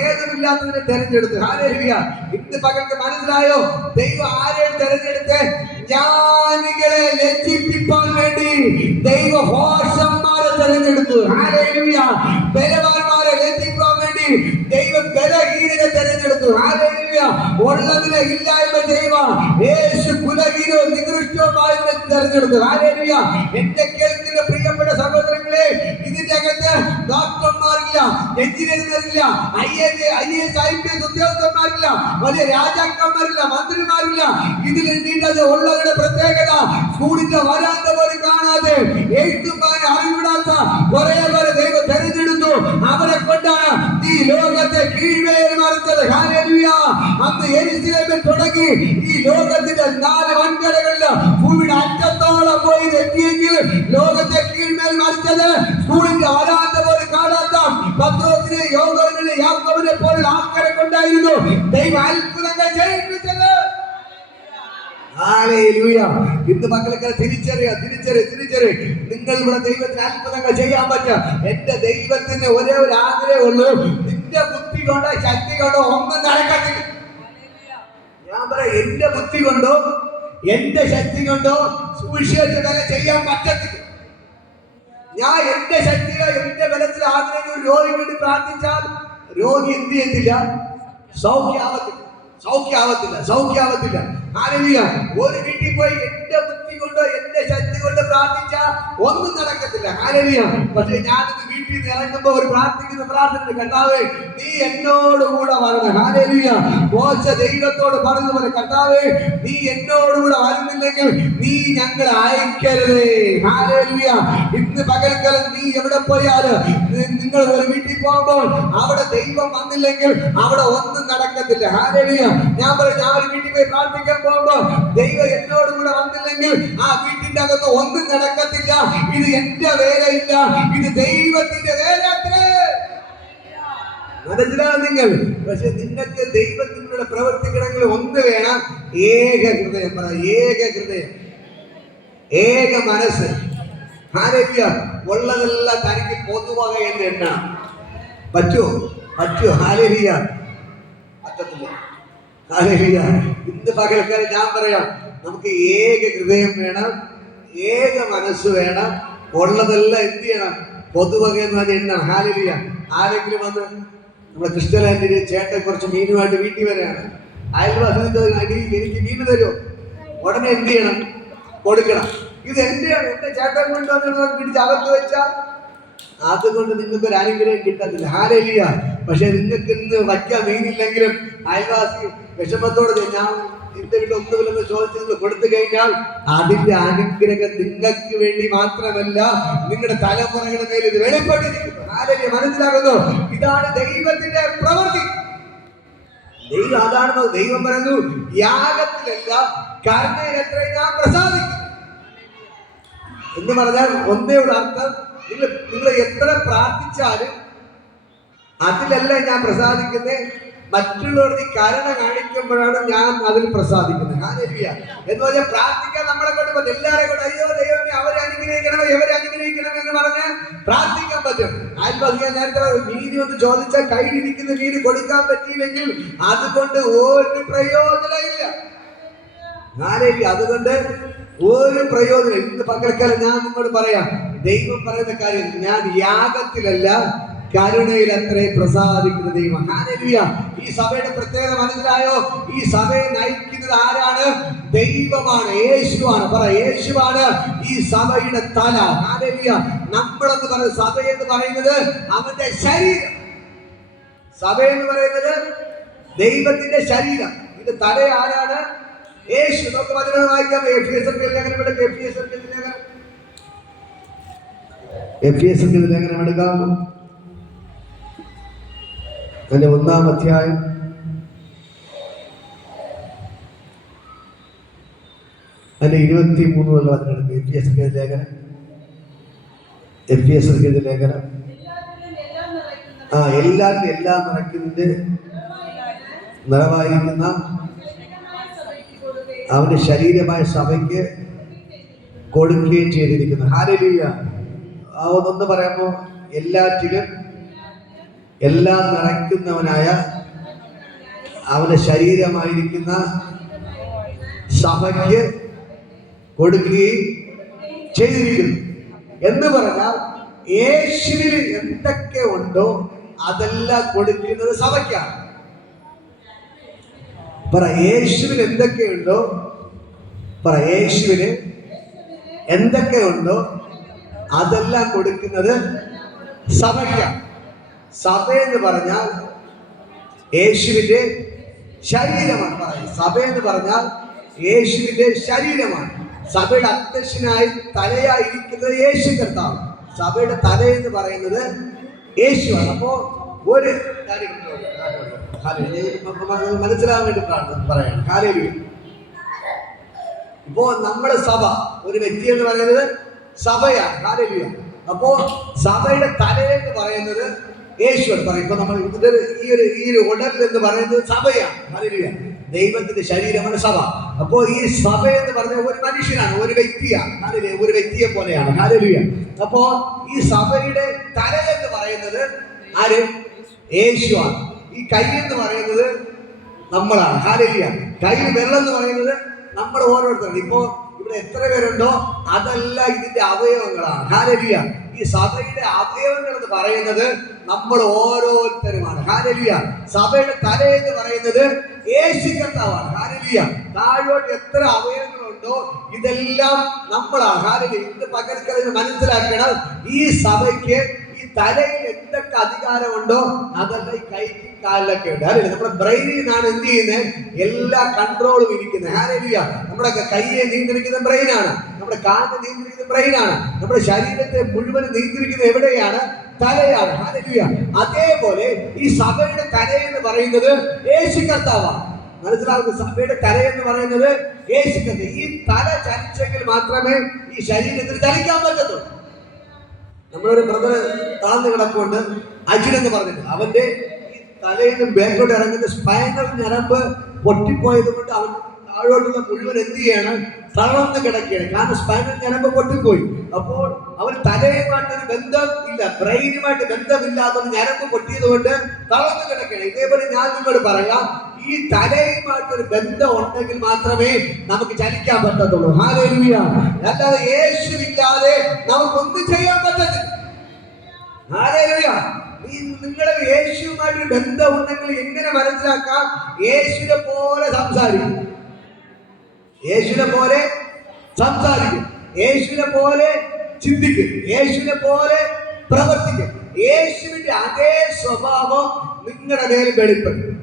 ഏതുമില്ലാത്തതിനെ തെരഞ്ഞെടുത്തു. ഇന്ന് പകൽക്ക് മനസ്സിലായോ ദൈവം ആരെയും തെരഞ്ഞെടുത്ത്? ജ്ഞാനികളെ ലജ്ജിപ്പിക്കാൻ വേണ്ടി ദൈവഘോഷന്മാരെ തെരഞ്ഞെടുത്തു. ബലവാന്മാരെ ലജ്ജിക്കാൻ വേണ്ടി ദൈവം ബലഹീനരെ തെരഞ്ഞെടുത്തു. ഉള്ളതിനെ ഇല്ലായ്മ ദൈവം യേശു കുലഹീനവും നികൃഷ്ടവുമായതിനെ തെരഞ്ഞെടുത്തു. എന്റെ കേൾക്കുന്ന പ്രിയപ്പെട്ട സഹോദരങ്ങളെ, ഇതിന്റെ അകത്ത് ഡോക്ടർമാരില്ല, എഞ്ചിനീയർമാരില്ല, IAS IPS ഉദ്യോഗസ്ഥന്മാരില്ല, വലിയ രാജാക്കന്മാരില്ല, മന്ത്രിമാരില്ല. ഇതിൽ നീണ്ടത് ഉള്ളവരുടെ പ്രത്യേകത സ്കൂളിന്റെ വരാന്ത പോലും കാണാതെ എഴുത്തുമാരെ അറിവിടാത്ത കുറെ പേരെ ദൈവം തെരഞ്ഞെടുത്തു. അവരെ കൊണ്ടാണ് ഈ ലോകത്തെ കീഴ്മേൽ മറിച്ചത്. അന്ന് യെരൂശലേമിൽ തുടങ്ങി ഈ ലോകത്തിന്റെ 4 വൻകരകളില് ഭൂമിയുടെ അറ്റത്തോളം പോയി എത്തിയെങ്കിൽ ലോകത്തെ കീഴ്മേൽ മറിച്ചത് സ്കൂളിന്റെ വരാന്ത പോലും കാണാത്ത പത്രോസിനെ, യോഹന്നാനെ, യാക്കോബിനെ പോലുള്ള ആൾക്കാരെ കൊണ്ടായിരുന്നു ദൈവം അത്ഭുതങ്ങൾ ചെയ്യിപ്പിച്ചത്. ഇന്ന് മക്കൾക്ക് തിരിച്ചറിയ. നിങ്ങൾ ഇവിടെ ദൈവത്തിന് അത്ഭുതങ്ങൾ ചെയ്യാൻ പറ്റും. എന്റെ ദൈവത്തിന് ഒരേ ഒരു ആഗ്രഹമേ ഉള്ളൂ, നിന്റെ ബുദ്ധി കൊണ്ടോ ശക്തി കൊണ്ടോ ഒന്നും നടക്കത്തില്ല. ഞാൻ പറയാം, എന്റെ ബുദ്ധി കൊണ്ടോ എന്റെ ശക്തി കൊണ്ടോ സുവിശേഷ വേല ചെയ്യാൻ പറ്റത്തില്ല. ഞാൻ എന്റെ ശക്തിയോ എന്റെ ബലത്തിൽ ആഗ്രഹിച്ച ഒരു രോഗിക്ക് വേണ്ടി പ്രാർത്ഥിച്ചാൽ രോഗി എന്ത് ചെയ്യത്തില്ല? സൗഖ്യാവത്തില്ല. ഒരു വീട്ടിൽ പോയി എന്റെ ബുദ്ധി കൊണ്ടോ എന്റെ ശക്തി കൊണ്ട് പ്രാർത്ഥിച്ചാൽ ഒന്നും നടക്കത്തില്ല. പക്ഷെ ഞാനിത് വീട്ടിൽ നിന്ന് ഇറങ്ങുമ്പോ ഒരു പ്രാർത്ഥിക്കുന്ന പ്രാർത്ഥന, കർത്താവേ നീ എന്നോട് കൂടെ വരണം. മോശ ദൈവത്തോട് പറഞ്ഞതുപോലെ, കർത്താവേ നീ എന്നോട് കൂടെ വരുന്നില്ലെങ്കിൽ നീ ഞങ്ങളെ അയക്കരുതേ. ഇന്ന് പകൽക്കാലം നീ എവിടെ പോയാല്, നിങ്ങൾ ഒരു വീട്ടിൽ പോകുമ്പോൾ അവിടെ ദൈവം വന്നില്ലെങ്കിൽ അവിടെ ഒന്നും നടക്കത്തില്ല. ഞാൻ പറയും, ഞാൻ ഒരു വീട്ടിൽ പോയി പ്രാർത്ഥിക്കാൻ പോകുമ്പോ ദൈവം എന്നോട് കൂടെ വന്നില്ലെങ്കിൽ ആ വീട്ടിന്റെ അകത്ത് ഒന്നും നടക്കത്തില്ല. ഇത് എന്റെ വേലയില്ല, ഇത് ദൈവത്തിന്റെ വേലത്രേ. മനസ്സിലാവും നിങ്ങൾ. പക്ഷെ നിങ്ങൾക്ക് ദൈവത്തിനുള്ള പ്രവർത്തിക്കണമെങ്കിൽ ഒന്ന് വേണം, ഏക ഹൃദയം. ഏക മനസ്സ്. ഉള്ളതെല്ലാം തനിക്ക് പൊതുവക എന്ന് എണ്ണണം. പറ്റുമോ? പറ്റത്തില്ല. ഇന്ന് പകൽക്കാലം ഞാൻ പറയാം, നമുക്ക് ഏക ഹൃദയം വേണം, ഏക മനസ്സ് വേണം. ഉള്ളതെല്ലാം എന്ത് ചെയ്യണം? പൊതുവക എന്ന് പറഞ്ഞ എണ്ണണം. ആരെങ്കിലും വന്ന് നമ്മുടെ ക്രിസ്ത്യലാൻഡിന് ചേട്ടൻ കുറച്ച് മീനുമായിട്ട് വീട്ടിൽ വരെയാണ്, അയൽവാസി എനിക്ക് മീൻ തരുമോ? ഉടനെ എന്ത് ചെയ്യണം? കൊടുക്കണം. ഇത് എന്റെയാണ്, എന്റെ ചേട്ടൻ കൊണ്ടുവന്ന് പിടിച്ച് അകത്ത് വെച്ചാൽ അതുകൊണ്ട് നിങ്ങൾക്ക് ഒരു അനുഗ്രഹം കിട്ടത്തില്ല. പക്ഷെ നിങ്ങൾക്ക് ഇന്ന് വയ്ക്കാൻ മീനില്ലെങ്കിലും അയൽവാസി വിഷമത്തോടെ ഞാൻ എന്റെ വീട്ടിൽ ഒന്നുമില്ലെന്ന് ചോദിച്ചത് കൊടുത്തു കഴിഞ്ഞാൽ അതിന്റെ അനുഗ്രഹം നിങ്ങൾക്ക് വേണ്ടി മാത്രമല്ല, നിങ്ങളുടെ തലമുറയുടെ മേൽ ഇത് വെളിപ്പെട്ടിരിക്കുന്നു. മനസ്സിലാകുന്നു? ഇതാണ് ദൈവത്തിന്റെ പ്രവൃത്തി. അതാണ് ദൈവം പറയുന്നു, യാഗത്തിലല്ല കരുണയിൽ എത്ര ഞാൻ പ്രസാദിക്കുന്നു എന്ന് പറഞ്ഞാൽ ഒന്നേ ഉള്ള അർത്ഥം, നിങ്ങൾ എത്ര പ്രാർത്ഥിച്ചാലും അതിലല്ല ഞാൻ പ്രസാദിക്കുന്നത്, മറ്റുള്ളവർക്ക് കരുണ കാണിക്കുമ്പോഴാണ് ഞാൻ അതിൽ പ്രസാദിക്കുന്നത്. എന്ന് പറഞ്ഞാൽ പ്രാർത്ഥിക്കാൻ നമ്മളെ കൊണ്ട് പറ്റും. എല്ലാവരെ കൊണ്ട് അയ്യോ ദൈവമേ അവരെ അനുഗ്രഹിക്കണമേ ഇവരെ അനുഗ്രഹിക്കണമേ എന്ന് പറഞ്ഞ് പ്രാർത്ഥിക്കാൻ പറ്റും. ഞാൻ നേരത്തെ മീന് വന്ന് ചോദിച്ചാൽ കയ്യിലിരിക്കുന്ന മീന് കൊടുക്കാൻ പറ്റിയില്ലെങ്കിൽ അതുകൊണ്ട് ഒരു പ്രയോജനമില്ല. അതുകൊണ്ട് ഒരു പ്രയോജനം. ഇന്ന് പകൽക്കാലം ഞാൻ നിങ്ങളോട് പറയാം, ദൈവം പറയുന്ന കാര്യം, ഞാൻ യാഗത്തിലല്ല കരുണയിൽ അത്രേ പ്രസാദിക്കുന്ന ദൈവം. ഹല്ലേലൂയ. ഈ സഭയുടെ പ്രത്യേകത മനസ്സിലായോ? ഈ സഭയെ നയിക്കുന്നത് ആരാണ്? ദൈവമാണ്, യേശുവാണ്. പറ, യേശുവാണ് ഈ സഭയുടെ തല. ഹല്ലേലൂയ. നമ്മളെന്ന് പറയുന്നത്, സഭയെന്ന് പറയുന്നത് അവന്റെ ശരീരം. സഭയെന്ന് പറയുന്നത് ദൈവത്തിന്റെ ശരീരം. ഇത് തല ആരാണ്? യേശു. നമുക്ക് വചനം വായിക്കാം. എഫേസ്യർക്ക് ലേഖനം എടുക്കാം. അതിന്റെ 1-ാം അധ്യായം അതിന്റെ 23 വചനം. എഫേസ്യർക്ക് ലേഖനം എല്ലാവരും എല്ലാം നിറയ്ക്കുന്നതിന്റെ നിറവായിരിക്കുന്ന അവന്റെ ശരീരമായ സഭയ്ക്ക് കൊടുക്കുകയും ചെയ്തിരിക്കുന്നു. ഹല്ലേലൂയ. ഒന്ന് പറയാമോ? എല്ലാറ്റിലും എല്ലാം നിറയ്ക്കുന്നവനായ അവന്റെ ശരീരമായിരിക്കുന്ന സഭയ്ക്ക് കൊടുക്കുകയും ചെയ്തിരിക്കുന്നു എന്ന് പറഞ്ഞാൽ, യേശുവിൽ എന്തൊക്കെ ഉണ്ടോ അതെല്ലാം കൊടുക്കുന്നത് സഭയ്ക്കാണ്. പറ, യേശുവിൽ എന്തൊക്കെയുണ്ടോ, പറ, യേശുവിന് എന്തൊക്കെയുണ്ടോ അതെല്ലാം കൊടുക്കുന്നത് സഭയ്ക്കാണ്. സഭ എന്ന് പറഞ്ഞാൽ യേശുവിന്റെ ശരീരമാണ്. പറയും, സഭ എന്ന് പറഞ്ഞാൽ യേശുവിന്റെ ശരീരമാണ്. സഭയുടെ അധ്യക്ഷനായി തലയായിരിക്കുന്നത് യേശു കർത്താവ്. സഭയുടെ തല എന്ന് പറയുന്നത് യേശുവാണ്. അപ്പോ ഒരു കാര്യം മനസ്സിലാകാൻ വേണ്ടി പറയാണ്. ഹല്ലേലൂയ. ഇപ്പോ നമ്മുടെ സഭ, ഒരു വ്യക്തി എന്ന് പറയുന്നത് സഭയാണ്. ഹല്ലേലൂയ. അപ്പോ സഭയുടെ തല എന്ന് പറയുന്നത് യേശുവാണ്. പറയും, ഇപ്പൊ നമ്മൾ ഈ ഒരു ഉടൽ എന്ന് പറയുന്നത് സഭയാണ്. ഹല്ലേലൂയ. ദൈവത്തിന്റെ ശരീരമാണ് സഭ. അപ്പോ ഈ സഭ എന്ന് പറഞ്ഞ ഒരു മനുഷ്യനാണ്, ഒരു വ്യക്തിയാണ്. ഹല്ലേലൂയ. ഒരു വ്യക്തിയെ പോലെയാണ്. ഹല്ലേലൂയ. അപ്പോ ഈ സഭയുടെ തല എന്ന് പറയുന്നത് ആര്? യേശുവാണ്. ഈ കൈ എന്ന് പറയുന്നത് നമ്മളാണ്. ഹല്ലേലൂയ. കൈ, വിരൽ എന്ന് പറയുന്നത് നമ്മൾ ഓരോരുത്തരും. ഇപ്പോ ഇവിടെ എത്ര പേരുണ്ടോ അതെല്ലാം ഇതിന്റെ അവയവങ്ങളാണ്. ഹല്ലേലൂയ. ഈ സഭയുടെ അവയവങ്ങൾ എന്ന് പറയുന്നത് നമ്മൾ ഓരോരുത്തരുമാണ്. ഹല്ലേലൂയ. സഭയുടെ തല എന്ന് പറയുന്നത് യേശു കർത്താവാണ്. ഹല്ലേലൂയ. താഴോട്ട് എത്ര അവയവങ്ങളുണ്ടോ ഇതെല്ലാം നമ്മളാണ്. ഹല്ലേലൂയ. ഇത് പകർക്കലിന് മനസ്സിലാക്കണം, ഈ സഭയ്ക്ക് ഈ തലയിൽ എന്തൊക്കെ അധികാരമുണ്ടോ അതെല്ലാം ഈ കൈക്ക് കാലിലൊക്കെ ഉണ്ട്. ഹല്ലേലൂയ. നമ്മുടെ ബ്രെയിനിൽ നിന്നാണ് എന്ത് ചെയ്യുന്നത്? എല്ലാ കൺട്രോളും ഇരിക്കുന്നത്. ഹല്ലേലൂയ. നമ്മുടെ കൈയെ നിയന്ത്രിക്കുന്ന ബ്രെയിനാണ്, നമ്മുടെ കാലിനെ നിയന്ത്രിക്കുന്ന ബ്രെയിനാണ്, നമ്മുടെ ശരീരത്തെ മുഴുവൻ നിയന്ത്രിക്കുന്നത് എവിടെയാണ്? തലയാണ്. ഹല്ലേലൂയ. അതേപോലെ ഈ സഭയുടെ തല എന്ന് പറയുന്നത് യേശു കർത്താവാണ്. മനസ്സിലാവുന്ന? സഭയുടെ തല എന്ന് പറയുന്നത് യേശു കർത്താവ്. ഈ തല ചലിച്ചെങ്കിൽ മാത്രമേ ഈ ശരീരത്തിന് ചലിക്കാൻ പറ്റത്തുള്ളൂ. നമ്മളൊരു ബ്രദർ താഴ്ന്നു കിടപ്പുണ്ട്, അജിൻ എന്ന് പറഞ്ഞിട്ട്, അവന്റെ ഈ തലയിൽ നിന്ന് ബാക്കോട്ട് ഇറങ്ങുന്ന സ്പൈനൽ ഞരമ്പ് പൊട്ടിപ്പോയത് കൊണ്ട് അവൻ താഴോട്ടുള്ള മുഴുവൻ എന്ത് ചെയ്യാണ്? തളർന്ന് കിടക്കുകയാണ്. കാരണം സ്പൈനൽ ഞരമ്പ് പൊട്ടിപ്പോയി. അപ്പോൾ അവൻ തലയുമായിട്ടൊരു ബന്ധം ഇല്ല, ബ്രെയിനുമായിട്ട് ബന്ധമില്ലാത്ത ഞരമ്പ് പൊട്ടിയത് കൊണ്ട് തളർന്ന് കിടക്കുകയാണ്. ഇതേപോലെ ഞാൻ നിങ്ങളോട് പറയാം, ഈ തലയുമായിട്ടൊരു ബന്ധം ഉണ്ടെങ്കിൽ മാത്രമേ നമുക്ക് ചലിക്കാൻ പറ്റത്തുള്ളൂ. ഹല്ലേലൂയ. അല്ലാതെ യേശുവില്ലാതെ നമുക്കൊന്നും ചെയ്യാൻ പറ്റത്തില്ല. ഹല്ലേലൂയ. നിങ്ങൾ യേശുവുമായിട്ടൊരു ബന്ധം ഉണ്ടെങ്കിൽ എങ്ങനെ മനസ്സിലാക്കാം? യേശുവിനെ പോലെ സംസാരിക്കും, യേശുവിനെ പോലെ സംസാരിക്കും, യേശുവിനെ പോലെ ചിന്തിക്കും, യേശുവിനെ പോലെ പ്രവർത്തിക്കും. യേശുവിന്റെ അതേ സ്വഭാവം നിങ്ങളുടെ മേൽ വെളിപ്പെടും.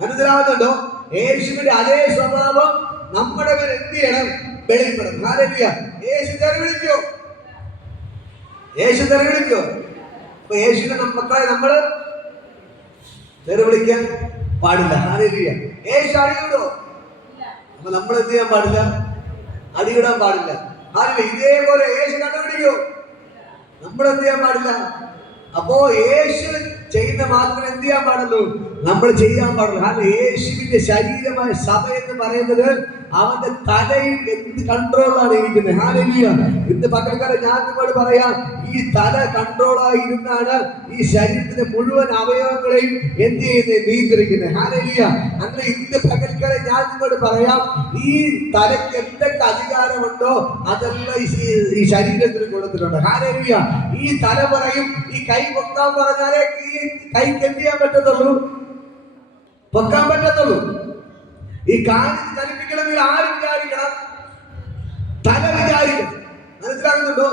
മനസ്സിലാവുന്നുണ്ടോ? യേശുവിന്റെ അതേ സ്വഭാവം നമ്മുടെ മേൽ എന്ത് ചെയ്യണം? വെളിപ്പെടും. ഹല്ലേലൂയ. യേശു തെറി വിളിക്കോ? യേശു തെറി വിളിക്കോ? അപ്പൊ യേശുവിന്റെ മക്കളെ നമ്മള് തെറി വിളിക്കാൻ പാടില്ല. ഹല്ലേലൂയ. യേശു അടിയിടോ? അപ്പൊ നമ്മൾ എന്ത് ചെയ്യാൻ പാടില്ല? അടിയിടാൻ പാടില്ല. ഹല്ലേലൂയ. ഇതേപോലെ യേശു കണ്ടുപിടിക്കോ? നമ്മൾ എന്ത് ചെയ്യാൻ പാടില്ല. അപ്പോ യേശു ചെയ്യുന്ന മാത്രം എന്ത് ചെയ്യാൻ പാടുള്ളൂ? നമ്മൾ ചെയ്യാൻ പാടുള്ളൂ. കാരണം യേശുവിന്റെ ശരീരമായ സഭ എന്ന് പറയുന്നത് അവന്റെ തലയിൽ എന്ത് കൺട്രോളാണ് ഇരിക്കുന്നത്. ഹല്ലേലൂയ. ഇന്ന് പകൽക്കാലം ഞാൻ നിങ്ങളോട് പറയാം, ഈ തല കൺട്രോളായി ഇരുന്നാണ് ഈ ശരീരത്തിന്റെ മുഴുവൻ അവയവങ്ങളെയും എന്ത് ചെയ്യുന്നത്, നിയന്ത്രിക്കുന്നത്. ഹല്ലേലൂയ. അങ്ങനെ ഇന്ന് പകൽക്കാലം ഞാൻ നിങ്ങളോട് പറയാം, ഈ തലയ്ക്ക് എന്തൊക്കെ അധികാരമുണ്ടോ അതെല്ലാം ഈ ശരീരത്തിന് കൊടുത്തിട്ടുണ്ട്. ഹല്ലേലൂയ. ഈ തല പറയും, ഈ കൈ പൊക്കാൻ പറഞ്ഞാലേ ഈ കൈക്ക് എന്ത് ചെയ്യാൻ പറ്റത്തുള്ളൂ, പൊക്കാൻ പറ്റത്തുള്ളൂ. ഈ കാലിന് ചലിപ്പിക്കണമെങ്കിൽ ആര് വിചാരിക്കണം? തല വിചാരിക്കണം. മനസ്സിലാകുന്നുണ്ടോ?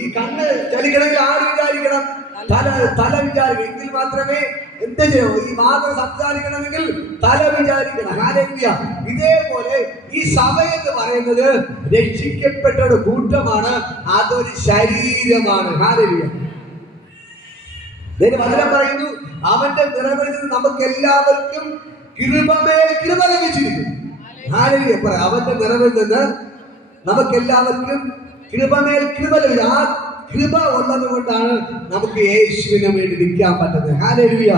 ഈ കണ്ണ് ചലിക്കണമെങ്കിൽ ആര് വിചാരിക്കണം? തല വിചാരിക്കണം. എങ്കിൽ മാത്രമേ എന്ത് ചെയ്യൂ, ഈ വാദം സംസാരിക്കണമെങ്കിൽ തല വിചാരിക്കണം. ഹല്ലേലൂയ. ഇതേപോലെ ഈ സഭ എന്ന് പറയുന്നത് രക്ഷിക്കപ്പെട്ട ഒരു കൂട്ടമാണ്, അതൊരു ശരീരമാണ്. ഹല്ലേലൂയ. വചനം പറയുന്നു, അവന്റെ നിറവിൽ നിന്ന് നമുക്ക് എല്ലാവർക്കും കൃപമേൽ കൃപ ലഭിച്ചിരിക്കുന്നു. ഹല്ലേലൂയ. അവന്റെ നിറവിൽ നിന്ന് നമുക്ക് എല്ലാവർക്കും കൃപമേൽ കൃപ ലഭിച്ചു. ആ കൃപ ഉള്ളത് കൊണ്ടാണ് നമുക്ക് യേശുവിന് വേണ്ടി നിൽക്കാൻ പറ്റുന്നത്. ഹല്ലേലൂയ.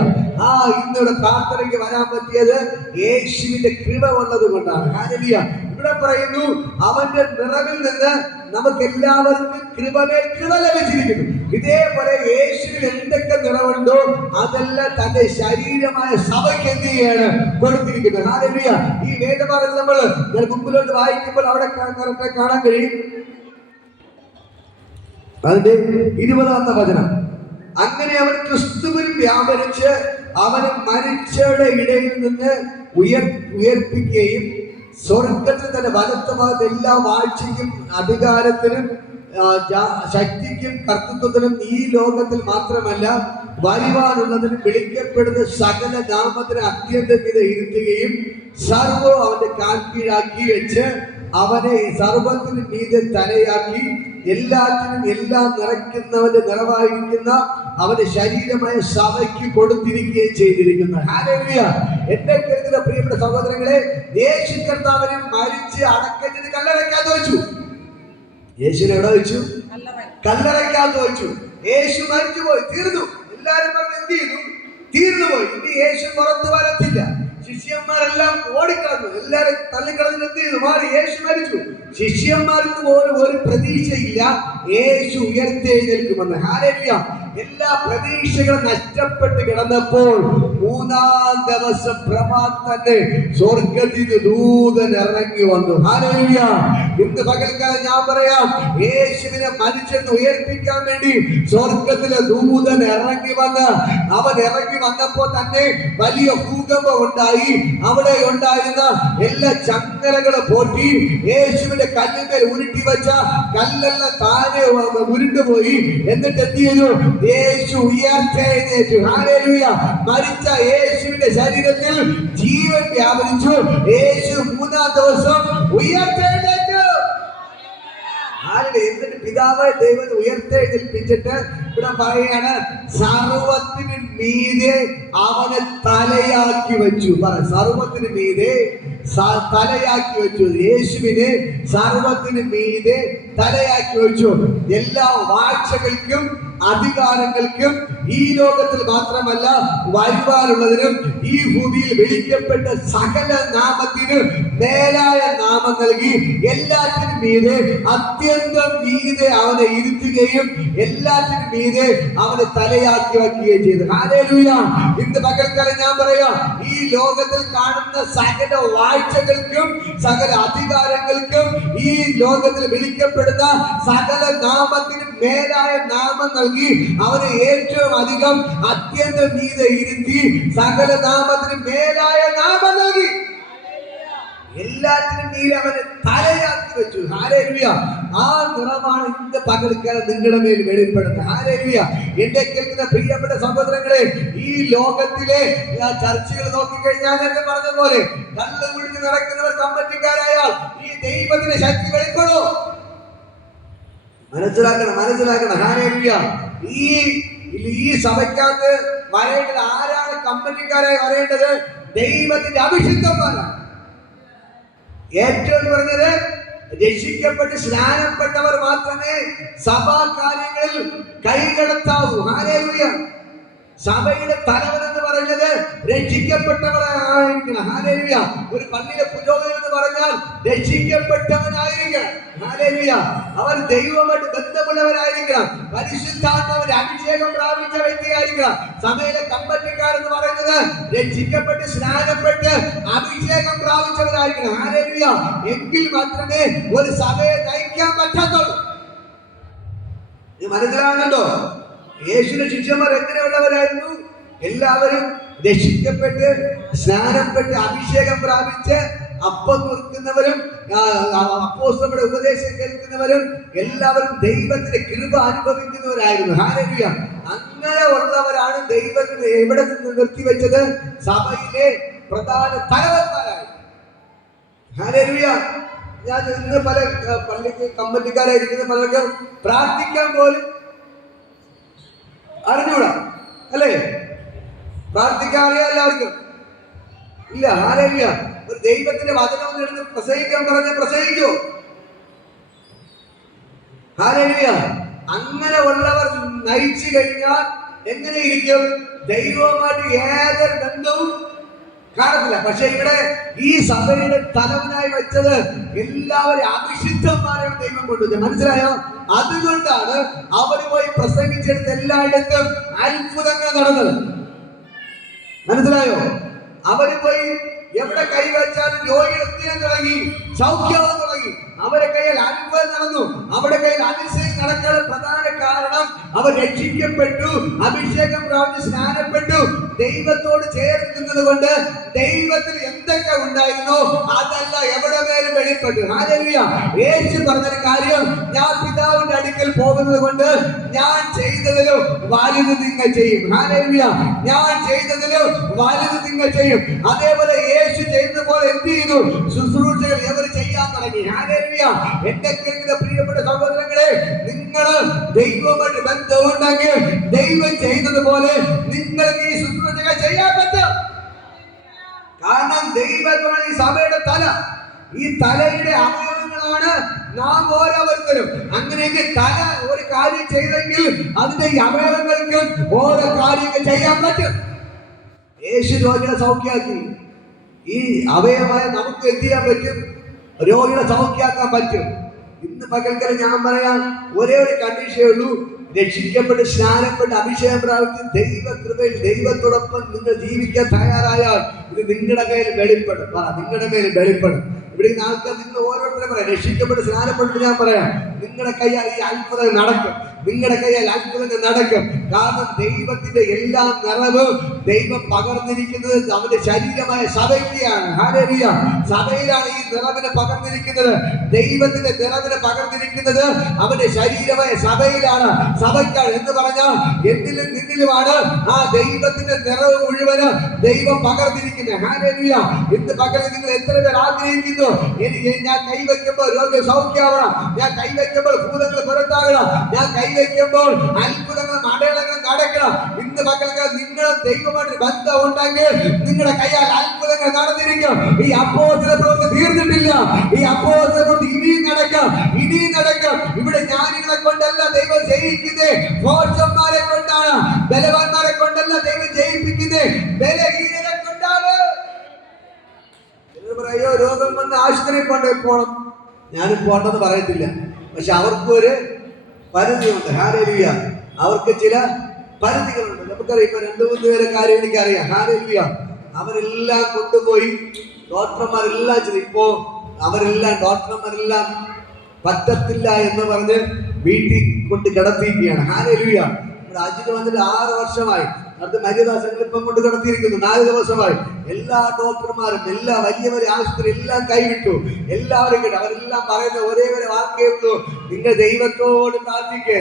ഇന്നിവിടെ പ്രാർത്ഥനയ്ക്ക് വരാൻ പറ്റിയത് യേശുവിന്റെ കൃപ ഉള്ളത് കൊണ്ടാണ്. ഹല്ലേലൂയ. ഇവിടെ പറയുന്നു, അവന്റെ നിറവിൽ നിന്ന് നമുക്ക് എല്ലാവർക്കും കൃപമേൽ കൃപ ലഭിച്ചിരിക്കുന്നു. ഇതേപോലെ യേശുവിൽ എന്തൊക്കെ നിറവുണ്ടോ അതെല്ലാം തന്റെ ശരീരമായ സഭയ്ക്ക് എന്ത് ചെയ്യാണ്, കൊടുത്തിരിക്കുന്നത്. ഹല്ലേലൂയ. ഈ വേദഭാഗത്ത് നമ്മൾ മുമ്പിലോട്ട് വായിക്കുമ്പോൾ അവിടെ കാണാൻ കഴിയും. അതിന്റെ 20-ാമത്തെ വചനം, അങ്ങനെ അവൻ ക്രിസ്തുവിൽ വ്യാപരിച്ച് അവനെ മരിച്ചവരുടെ ഇടയിൽ നിന്ന് ഉയർപ്പിക്കുകയും സ്വർഗത്തിൽ തന്റെ വലത്ത് ഭാഗത്ത് എല്ലാ വാഴ്ചയ്ക്കും അധികാരത്തിനും ശക്തിക്കും കർത്തൃത്വത്തിനും ഈ ലോകത്തിൽ മാത്രമല്ല വരുവാനുള്ളതിനും വിളിക്കപ്പെടുന്ന സകല നാമത്തിന് അത്യന്തം ഇരുത്തുകയും സർവ്വം അവന്റെ കാൽ കീഴാക്കി വെച്ച് അവനെ സർവത്തിന് മീതെ തലയാക്കി എല്ലാത്തിനും എല്ലാം നിറയ്ക്കുന്നവന്റെ നിറവായിരിക്കുന്ന അവന്റെ ശരീരമായ സഭയ്ക്ക് കൊടുത്തിരിക്കുകയും ചെയ്തിരിക്കുന്നു. ഹല്ലേലൂയ. എന്റെ കേൾക്കുന്ന പ്രിയപ്പെട്ട സഹോദരങ്ങളെ, യേശു കർത്താവിനെ മരിച്ച് അടക്കം ചെയ്ത് കല്ലറയ്ക്കകത്ത് വെച്ചു. യേശുവിനെ എവിടെ വെച്ചു? കല്ലറയ്ക്കകത്ത് വെച്ചു. യേശു മരിച്ചുപോയി, തീർന്നു. എല്ലാരും പറഞ്ഞ് എന്ത് ചെയ്തു? തീർന്നുപോയി. ഇനി യേശു പുറത്തു വരത്തില്ല. ശിഷ്യന്മാരെല്ലാം ഓടിക്കളഞ്ഞു, എല്ലാരും തള്ളിക്കളഞ്ഞു. എന്ത് ചെയ്തു? മാറി. യേശു മരിച്ചു. ശിഷ്യന്മാർക്ക് പോലും ഒരു പ്രതീക്ഷയില്ല യേശു ഉയർത്തെഴുന്നേൽക്കുമെന്ന്. ഹല്ലേലൂയ. എല്ലാ പ്രതീക്ഷകളും നഷ്ടപ്പെട്ട് കിടന്നപ്പോൾ 3-ാം ദിവസം പ്രഭാതത്തിൽ സ്വർഗ്ഗത്തിൽ നിന്ന് ദൂതൻ ഇറങ്ങി വന്നു. ഹല്ലേലൂയ. ഇന്ന് പകൽക്കാലം ഞാൻ പറയാം, യേശുവിനെ മരിച്ചെന്ന് ഉയർപ്പിക്കാൻ വേണ്ടി സ്വർഗ്ഗത്തിലെ ദൂതൻ ഇറങ്ങി വന്ന്, അവൻ ഇറങ്ങി വന്നപ്പോൾ തന്നെ വലിയ ഭൂകമ്പം ഉണ്ടായി. അവിടെ ഉണ്ടായിരുന്ന എല്ലാ ചങ്ങലകളും പോറ്റി യേശുവിന്റെ കല്ലിന്മേൽ ഉരുട്ടി വെച്ച കല്ലെല്ലാം താനെ ഉരുണ്ടുപോയി. എന്നിട്ട് എന്ത് ചെയ്തു? യേശു ഉയർത്തെഴുന്നേറ്റു. ഹല്ലേലൂയ. മരിച്ച യേശുവിന്റെ ശരീരത്തിൽ ജീവൻ വ്യാപരിച്ചു. യേശു 3-ാം ദിവസം ഉയർത്തെഴുന്നേറ്റു. എന്നിട്ട് പിതാവ് ദൈവം ഉയർത്തെഴുന്നേൽപ്പിച്ചിട്ട് ഇവിടെ പറയാണ്, സർവത്തിന് മീതെ അവനെ തലയാക്കി വെച്ചു. സർവത്തിന് മീതെ തലയാക്കി വെച്ചു. യേശുവിനെ സർവത്തിന് മീതെ തലയാക്കി വെച്ചു. എല്ലാ വാഴ്ചകൾക്കും അധികാരങ്ങൾക്കും ഈ ലോകത്തിൽ മാത്രമല്ല വരുവാനുള്ളതിനും ഈ ഭൂമിയിൽ വിളിക്കപ്പെട്ട സകല നാമത്തിന് മേലായ നാമം നൽകി എല്ലാറ്റിനും മീതെ അത്യന്തം മീതെ അവനെ ഇരുത്തുകയും എല്ലാറ്റിനും മീതെ അവനെ തലയാക്കി വയ്ക്കുകയും ചെയ്തു. ഹല്ലേലൂയ. ഇന്ന് പകൽക്കാലം ഞാൻ പറയാം, ഈ ലോകത്തിൽ കാണുന്ന സകല വാഴ്ചകൾക്കും സകല അധികാരങ്ങൾക്കും ഈ ലോകത്തിൽ വിളിക്കപ്പെടുന്ന സകല നാമത്തിനും മേലായ നാമം നൽകി അവനെ ഏറ്റവും അധികം അത്യന്തം മീതെ ഇരുത്തി സകല നാമത്തിന് മേലായ നാമം നൽകി എല്ലാത്തിനും മീതെ അവനെ തലയാക്കി വെച്ചു. ഹല്ലേലൂയ. ആ നിറമാണ് ഇന്ന് പകൽക്കാലം നിങ്ങളുടെ മേൽ വെളിപ്പെടുന്നത്. ഹല്ലേലൂയ. എന്നെ കേൾക്കുന്ന പ്രിയപ്പെട്ട സഹോദരങ്ങളെ, ഈ ലോകത്തിലെ ചർച്ചകൾ നോക്കിക്കഴിഞ്ഞാൽ നേരത്തെ പറഞ്ഞ പോലെ കള്ളു കുടിച്ച് നടക്കുന്നവർ കമ്മറ്റിക്കാരായാൽ ഈ ദൈവത്തിന്റെ ശക്തി വെളിപ്പെടും. മനസ്സിലാക്കണം. ഹല്ലേലൂയ. ഈ സഭയ്ക്കകത്ത് വരേണ്ടത് ആരാണ്? കമ്മറ്റിക്കാരായി വരേണ്ടത് ദൈവത്തിന്റെ അഭിഷിക്തന്മാരാണ്. ഏറ്റവും പറഞ്ഞത് രക്ഷിക്കപ്പെട്ട് സ്നാനപ്പെട്ടവർ മാത്രമേ സഭാ കാര്യങ്ങളിൽ കൈകടത്താവൂ. ഹല്ലേലൂയ. സഭയുടെ തലവൻ എന്ന് പറയുന്നത് രക്ഷിക്കപ്പെട്ടവരായിരിക്കണം. ഹല്ലേലൂയ. ഒരു പള്ളിയിലെ പുരോഹിതൻ എന്ന് പറഞ്ഞാൽ രക്ഷിക്കപ്പെട്ടവനായിരിക്കണം. ഹല്ലേലൂയ. അവർ ദൈവമായിട്ട് ബന്ധമുള്ളവരായിരിക്കണം. പരിശുദ്ധാത്മാവിന്റെ അഭിഷേകം പ്രാപിച്ച വ്യക്തിയായിരിക്കണം. സഭയിലെ കമ്പറ്റിക്കാരെന്ന് പറയുന്നത് രക്ഷിക്കപ്പെട്ട് സ്നാനപ്പെട്ട് അഭിഷേകം പ്രാപിച്ചവരായിരിക്കണം. ഹല്ലേലൂയ. എങ്കിൽ മാത്രമേ ഒരു സഭയെ നയിക്കാൻ പറ്റത്തുള്ളൂ. മനസ്സിലാകുന്നുണ്ടോ? യേശുവിന്റെ ശിഷ്യന്മാർ എങ്ങനെയുള്ളവരായിരുന്നു? എല്ലാവരും രക്ഷിക്കപ്പെട്ട് സ്നാനപ്പെട്ട് അഭിഷേകം പ്രാപിച്ച് അപ്പം കൊടുക്കുന്നവരും അപ്പോസ്തലരുടെ ഉപദേശം കേൾക്കുന്നവരും എല്ലാവരും ദൈവത്തിന്റെ കൃപ അനുഭവിക്കുന്നവരായിരുന്നു. ഹല്ലേലൂയ. അങ്ങനെ ഉള്ളവരാണ് ദൈവത്തിന് എവിടെ നിന്ന് നിർത്തിവെച്ചത്? സഭയിലെ പ്രധാന തലവന്മാരായി. ഹല്ലേലൂയ. ഞാൻ ഇന്ന് പല പള്ളിക്ക് കമ്മിറ്റിക്കാരായിരിക്കുന്ന പലർക്കും പ്രാർത്ഥിക്കാൻ പോലും അറിഞ്ഞൂടാ, അല്ലേ? പ്രാർത്ഥിക്കാൻ അറിയാം എല്ലാവർക്കും? ഇല്ല. ഹല്ലേലൂയ. ഒരു ദൈവത്തിന്റെ വചനം എടുത്ത് പ്രസംഗിക്കാൻ പറഞ്ഞാൽ പ്രസംഗിക്കോ? ഹല്ലേലൂയ. അങ്ങനെ ഉള്ളവർ നയിച്ചു കഴിഞ്ഞാൽ എങ്ങനെയിരിക്കും? ദൈവവുമായിട്ട് ഏതൊരു ബന്ധവും കാണത്തില്ല. പക്ഷെ ഇവിടെ ഈ സഭയുടെ തലവനായി വെച്ചത് എല്ലാവരും അഭിഷിക്തന്മാരെയും ദൈവം കൊണ്ടുവന്നത്. മനസ്സിലായോ? അതുകൊണ്ടാണ് അവർ പോയി പ്രസംഗിച്ചെടുത്ത് എല്ലായിടത്തും അത്ഭുതങ്ങൾ നടന്നത്. മനസ്സിലായോ? അവര് പോയി എവിടെ കൈവച്ചാലും രോഗികൾ എത്തിയാൻ തുടങ്ങി, സൗഖ്യമാകാൻ തുടങ്ങി. അവരെ കയ്യിൽ അത്ഭുതം നടന്നു. അവരുടെ കയ്യിൽ അതിശയം നടക്കാൻ പ്രധാന കാരണം അവർ രക്ഷിക്കപ്പെട്ടു, അഭിഷേകം പ്രാപിച്ച് സ്നാനപ്പെട്ടു, ദൈവത്തോട് ചേർന്ന് നിന്നത് കൊണ്ട് ദൈവത്തിൽ എന്തൊക്കെ ഉണ്ടായിരുന്നോ അതല്ല എവിടെ മേലും വെളിപ്പെട്ടു. ഹല്ലേലൂയ. യേശു പറഞ്ഞൊരു കാര്യം, ഞാൻ പിതാവിന്റെ അടുക്കൽ പോകുന്നത് കൊണ്ട് ഞാൻ ചെയ്തതിലും വലുത് നിങ്ങൾ ചെയ്യും. ഹല്ലേലൂയ. ഞാൻ ചെയ്തതിലും വലുത് നിങ്ങൾ ചെയ്യും. അതേപോലെ യേശു ചെയ്തതുപോലെ എന്ത് ചെയ്തു? ശുശ്രൂഷകൾ ഇവർ ചെയ്യാൻ തുടങ്ങി. ഹല്ലേലൂയ. എന്റെ പ്രിയപ്പെട്ട സഹോദരങ്ങളെ, നിങ്ങൾ ദൈവവുമായിട്ട് ബന്ധമുണ്ടെങ്കിൽ ദൈവം ചെയ്തതുപോലെ നിങ്ങൾക്ക് ഈ ശുശ്രൂഷകൾ ചെയ്യാൻ പറ്റും. കാരണം ദൈവമാണ് ഈ സഭയുടെ തല. ഈ തലയുടെ അവയവങ്ങളാണ് നാം ഓരോരുത്തരും. അങ്ങനെയെങ്കിൽ തല ഒരു കാര്യം ചെയ്തെങ്കിൽ അതിന്റെ ഈ അവയവങ്ങൾക്ക് ഓരോ കാര്യങ്ങൾ ചെയ്യാൻ പറ്റും. യേശു രോഗികളെ സൗഖ്യമാക്കി. ഈ അവയവമായ നമുക്ക് എന്ത് ചെയ്യാൻ പറ്റും? രോഗികളെ സൗഖ്യമാക്കാൻ പറ്റും. ഇന്ന് പകൽക്കരം ഞാൻ പറയാം, ഒരേ ഒരു കണ്ടീഷനേ ഉള്ളൂ. രക്ഷിക്കപ്പെട്ട് സ്നാനപ്പെട്ട് അഭിഷേകം പ്രാപിച്ച് ദൈവകൃപയിൽ ദൈവത്തോടൊപ്പം നിങ്ങൾ ജീവിക്കാൻ തയ്യാറായാൽ ഇത് നിങ്ങളുടെ മേൽ വെളിപ്പെടും. നിങ്ങളുടെ മേൽ വെളിപ്പെടും. ഇവിടെ ആൾക്കാർ നിങ്ങൾ ഓരോരുത്തരും പറയാം, രക്ഷിക്കപ്പെട്ട് സ്നാനപ്പെട്ട് ഞാൻ പറയാം, നിങ്ങളുടെ കയ്യാൽ ഈ അത്ഭുതം നടക്കും. നിങ്ങളുടെ കയ്യാൽ അത്ഭുതങ്ങൾ നടക്കും. കാരണം ദൈവത്തിന്റെ എല്ലാ നിറവും ദൈവം പകർന്നിരിക്കുന്നത് അവന്റെ ശരീരമായ സഭയിലാണ്. ഹല്ലേലൂയ. സഭയിലാണ് ഈ നിറവിനെ പകർന്നിരിക്കുന്നത്. ദൈവത്തിന്റെ നിറവിനെ പകർന്നിരിക്കുന്നത് അവന്റെ ശരീരമായ സഭയിലാണ്. സഭയ്ക്കാണ് എന്ന് പറഞ്ഞാൽ എന്നിലും നിന്നിലുമാണ് ആ ദൈവത്തിന്റെ നിറവ് മുഴുവന് ദൈവം പകർന്നിരിക്കുന്നത്. ഹല്ലേലൂയ. ഇന്ന് പകൽ നിങ്ങൾ എത്ര പേർ ആഗ്രഹിക്കുന്നു, ഞാൻ കൈവയ്ക്കുമ്പോൾ രോഗം സൗഖ്യമാവണം, ഞാൻ കൈവയ്ക്കുമ്പോൾ ഭൂതങ്ങൾ പുറത്താകണം, ഞാൻ കൈവയ്ക്കുമ്പോൾ അത്ഭുതങ്ങൾ അടയാളങ്ങൾ നടക്കണം. ഇന്ന് പകൽക്കാർ നിങ്ങൾ ദൈവമായിട്ട് ബന്ധം ഉണ്ടെങ്കിൽ നിങ്ങളുടെ കയ്യാൽ അത്ഭുതങ്ങൾ നടന്നിരിക്കും. ഈ അപ്പോസ്തല പ്രവൃത്തി തീർന്നിട്ടില്ല. ഈ അപ്പോസ്തല പ്രവൃത്തി ഇനിയും നടക്കാം, ഇനിയും നടക്കാം. ഇവിടെ ജ്ഞാനികളെ കൊണ്ടല്ല ദൈവം ജയിക്കുന്നത്, ഭോഷന്മാരെ കൊണ്ടാണ്. ബലവാന്മാരെ കൊണ്ടല്ല ദൈവം ജയിപ്പിക്കുന്നത്, ബലഹീനരെ കൊണ്ടാണ്. പറയോ രോഗം വന്ന് ആശുപത്രിയിൽ പോണം. ഞാനും പോണ്ടെന്ന് പറയത്തില്ല. പക്ഷെ അവർക്കൊരു പരിധിയുണ്ട്. ഹല്ലേലൂയ. അവർക്ക് ചില പരിധികളുണ്ട്. നമുക്കറിയാം, ഇപ്പൊ 2-3 പേരെ കാര്യം എനിക്കറിയാം. ഹല്ലേലൂയ. അവരെല്ലാം കൊണ്ടുപോയി ഡോക്ടർമാരെല്ലാം ഇപ്പോ അവരെല്ലാം ഡോക്ടർമാരെല്ലാം പറ്റത്തില്ല എന്ന് പറഞ്ഞ് വീട്ടിൽ കൊണ്ട് കിടത്തിയിരിക്കുകയാണ്. ഹല്ലേലൂയ. രാജ്യത്ത് വന്നിട്ട് 6 വർഷമായി. അടുത്ത മര്യദാസങ്ങൾ ഇപ്പം കൊണ്ട് കിടത്തിയിരിക്കുന്നു. 4 ദിവസമായി. എല്ലാ ഡോക്ടർമാരും എല്ലാ വലിയ വലിയ ആശുപത്രി എല്ലാം കൈവിട്ടു. എല്ലാവരും കേട്ടു. അവരെല്ലാം പറയുന്ന ഒരേ ഒരു വാക്കേ ഉള്ളൂ, നിങ്ങൾ ദൈവത്തോട് പ്രാർത്ഥിക്കേ,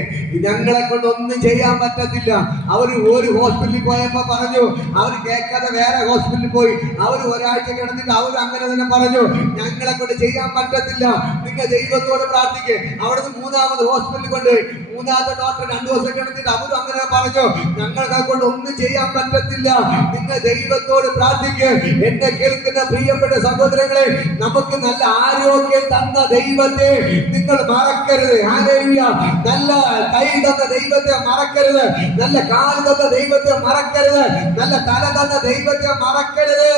ഞങ്ങളെ കൊണ്ട് ഒന്നും ചെയ്യാൻ പറ്റത്തില്ല. അവർ ഒരു ഹോസ്പിറ്റലിൽ പോയപ്പോ പറഞ്ഞു, അവർ കേൾക്കാതെ വേറെ ഹോസ്പിറ്റലിൽ പോയി. അവർ ഒരാഴ്ച കിടന്നിട്ട് അവർ അങ്ങനെ തന്നെ പറഞ്ഞു, ഞങ്ങളെ കൊണ്ട് ചെയ്യാൻ പറ്റത്തില്ല, നിങ്ങൾ ദൈവത്തോട് പ്രാർത്ഥിക്കേ. അവിടുന്ന് 3ാമത് ഹോസ്പിറ്റലിൽ കൊണ്ട് 3ാമത്തെ ഡോക്ടർ 2 ദിവസം കിടന്നിട്ട് അവരും അങ്ങനെ പറഞ്ഞു, ഞങ്ങളെ കൊണ്ട് ഒന്നും ചെയ്യാൻ പറ്റത്തില്ല, നിങ്ങൾ ദൈവത്തോട് പ്രാർത്ഥിക്കുക. ആരാധിക്ക്. എന്നെ കേൾക്കുന്ന പ്രിയപ്പെട്ട സഹോദരങ്ങളെ, നമുക്ക് നല്ല ആരോഗ്യം തന്ന ദൈവത്തെ നിങ്ങൾ മറക്കരുത്. ഹല്ലേലൂയ. നല്ല കൈ തന്ന ദൈവത്തെ മറക്കരുത്. നല്ല കാല് തന്ന ദൈവത്തെ മറക്കരുത്. നല്ല തല തന്ന ദൈവത്തെ മറക്കരുത്.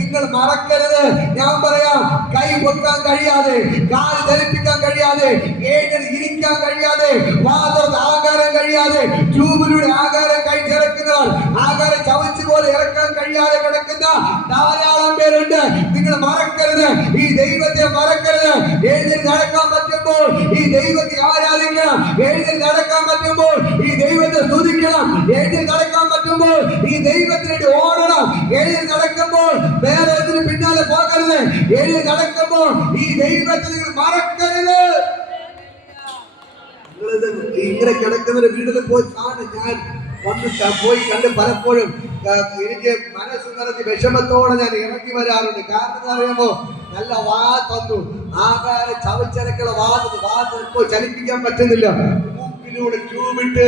നിങ്ങൾ മറക്കരുത്. ഞാൻ പറയാം, കൈ പൊക്കാൻ കഴിയാതെ, കാല് ധരിപ്പിക്കാൻ കഴിയാതെ, ഇരിക്കാൻ കഴിയാതെ, വാതം ആകാരം കഴിയാതെ, ട്യൂബിലൂടെ ആകാരം കഴിച്ചിറക്കുന്നവർ, ആകാരം ചവച്ചു പോലെ ഇറക്കാൻ കഴിയാതെ കിടക്കുന്ന ധാരാളം പേരുണ്ട്. നിങ്ങൾ മറക്കരുത്, ഈ ദൈവത്തെ മറക്കരുത്. എഴുന്നേറ്റ് നടക്കാൻ പറ്റുമ്പോൾ ഈ ദൈവത്തെ ആരാധിക്കണം. എഴുന്നേറ്റ് നടക്കാൻ പറ്റുമ്പോൾ ഈ ദൈവത്തെ സ്തുതിക്കണം. എഴുന്നേറ്റ് നടക്കാൻ പറ്റുമ്പോൾ ഈ ദൈവത്തിനു ഓടണം. എഴുന്നേറ്റ് നടക്കുമ്പോൾ വേറെ ഒന്നിന് പിന്നാലെ പോകരുത്. എഴുന്നേറ്റ് നടക്കുമ്പോൾ ഈ ദൈവത്തെ നിങ്ങൾ മറക്കരുത്. ഇങ്ങനെ കിടക്കുന്ന വീട്ടിൽ പോയി കാണും. ഞാൻ വന്ന് പോയി കണ്ട് പലപ്പോഴും എനിക്ക് മനസ്സ് നിറഞ്ഞ് വിഷമത്തോടെ ഞാൻ ഇറങ്ങി വരാറുണ്ട്. കാരണം എന്താ അറിയാമോ, നല്ല വാ തന്നു, ആകാരം ചവച്ചരക്കുള്ള വാ ചലിപ്പിക്കാൻ പറ്റുന്നില്ല. മൂക്കിലൂടെ ട്യൂബിട്ട്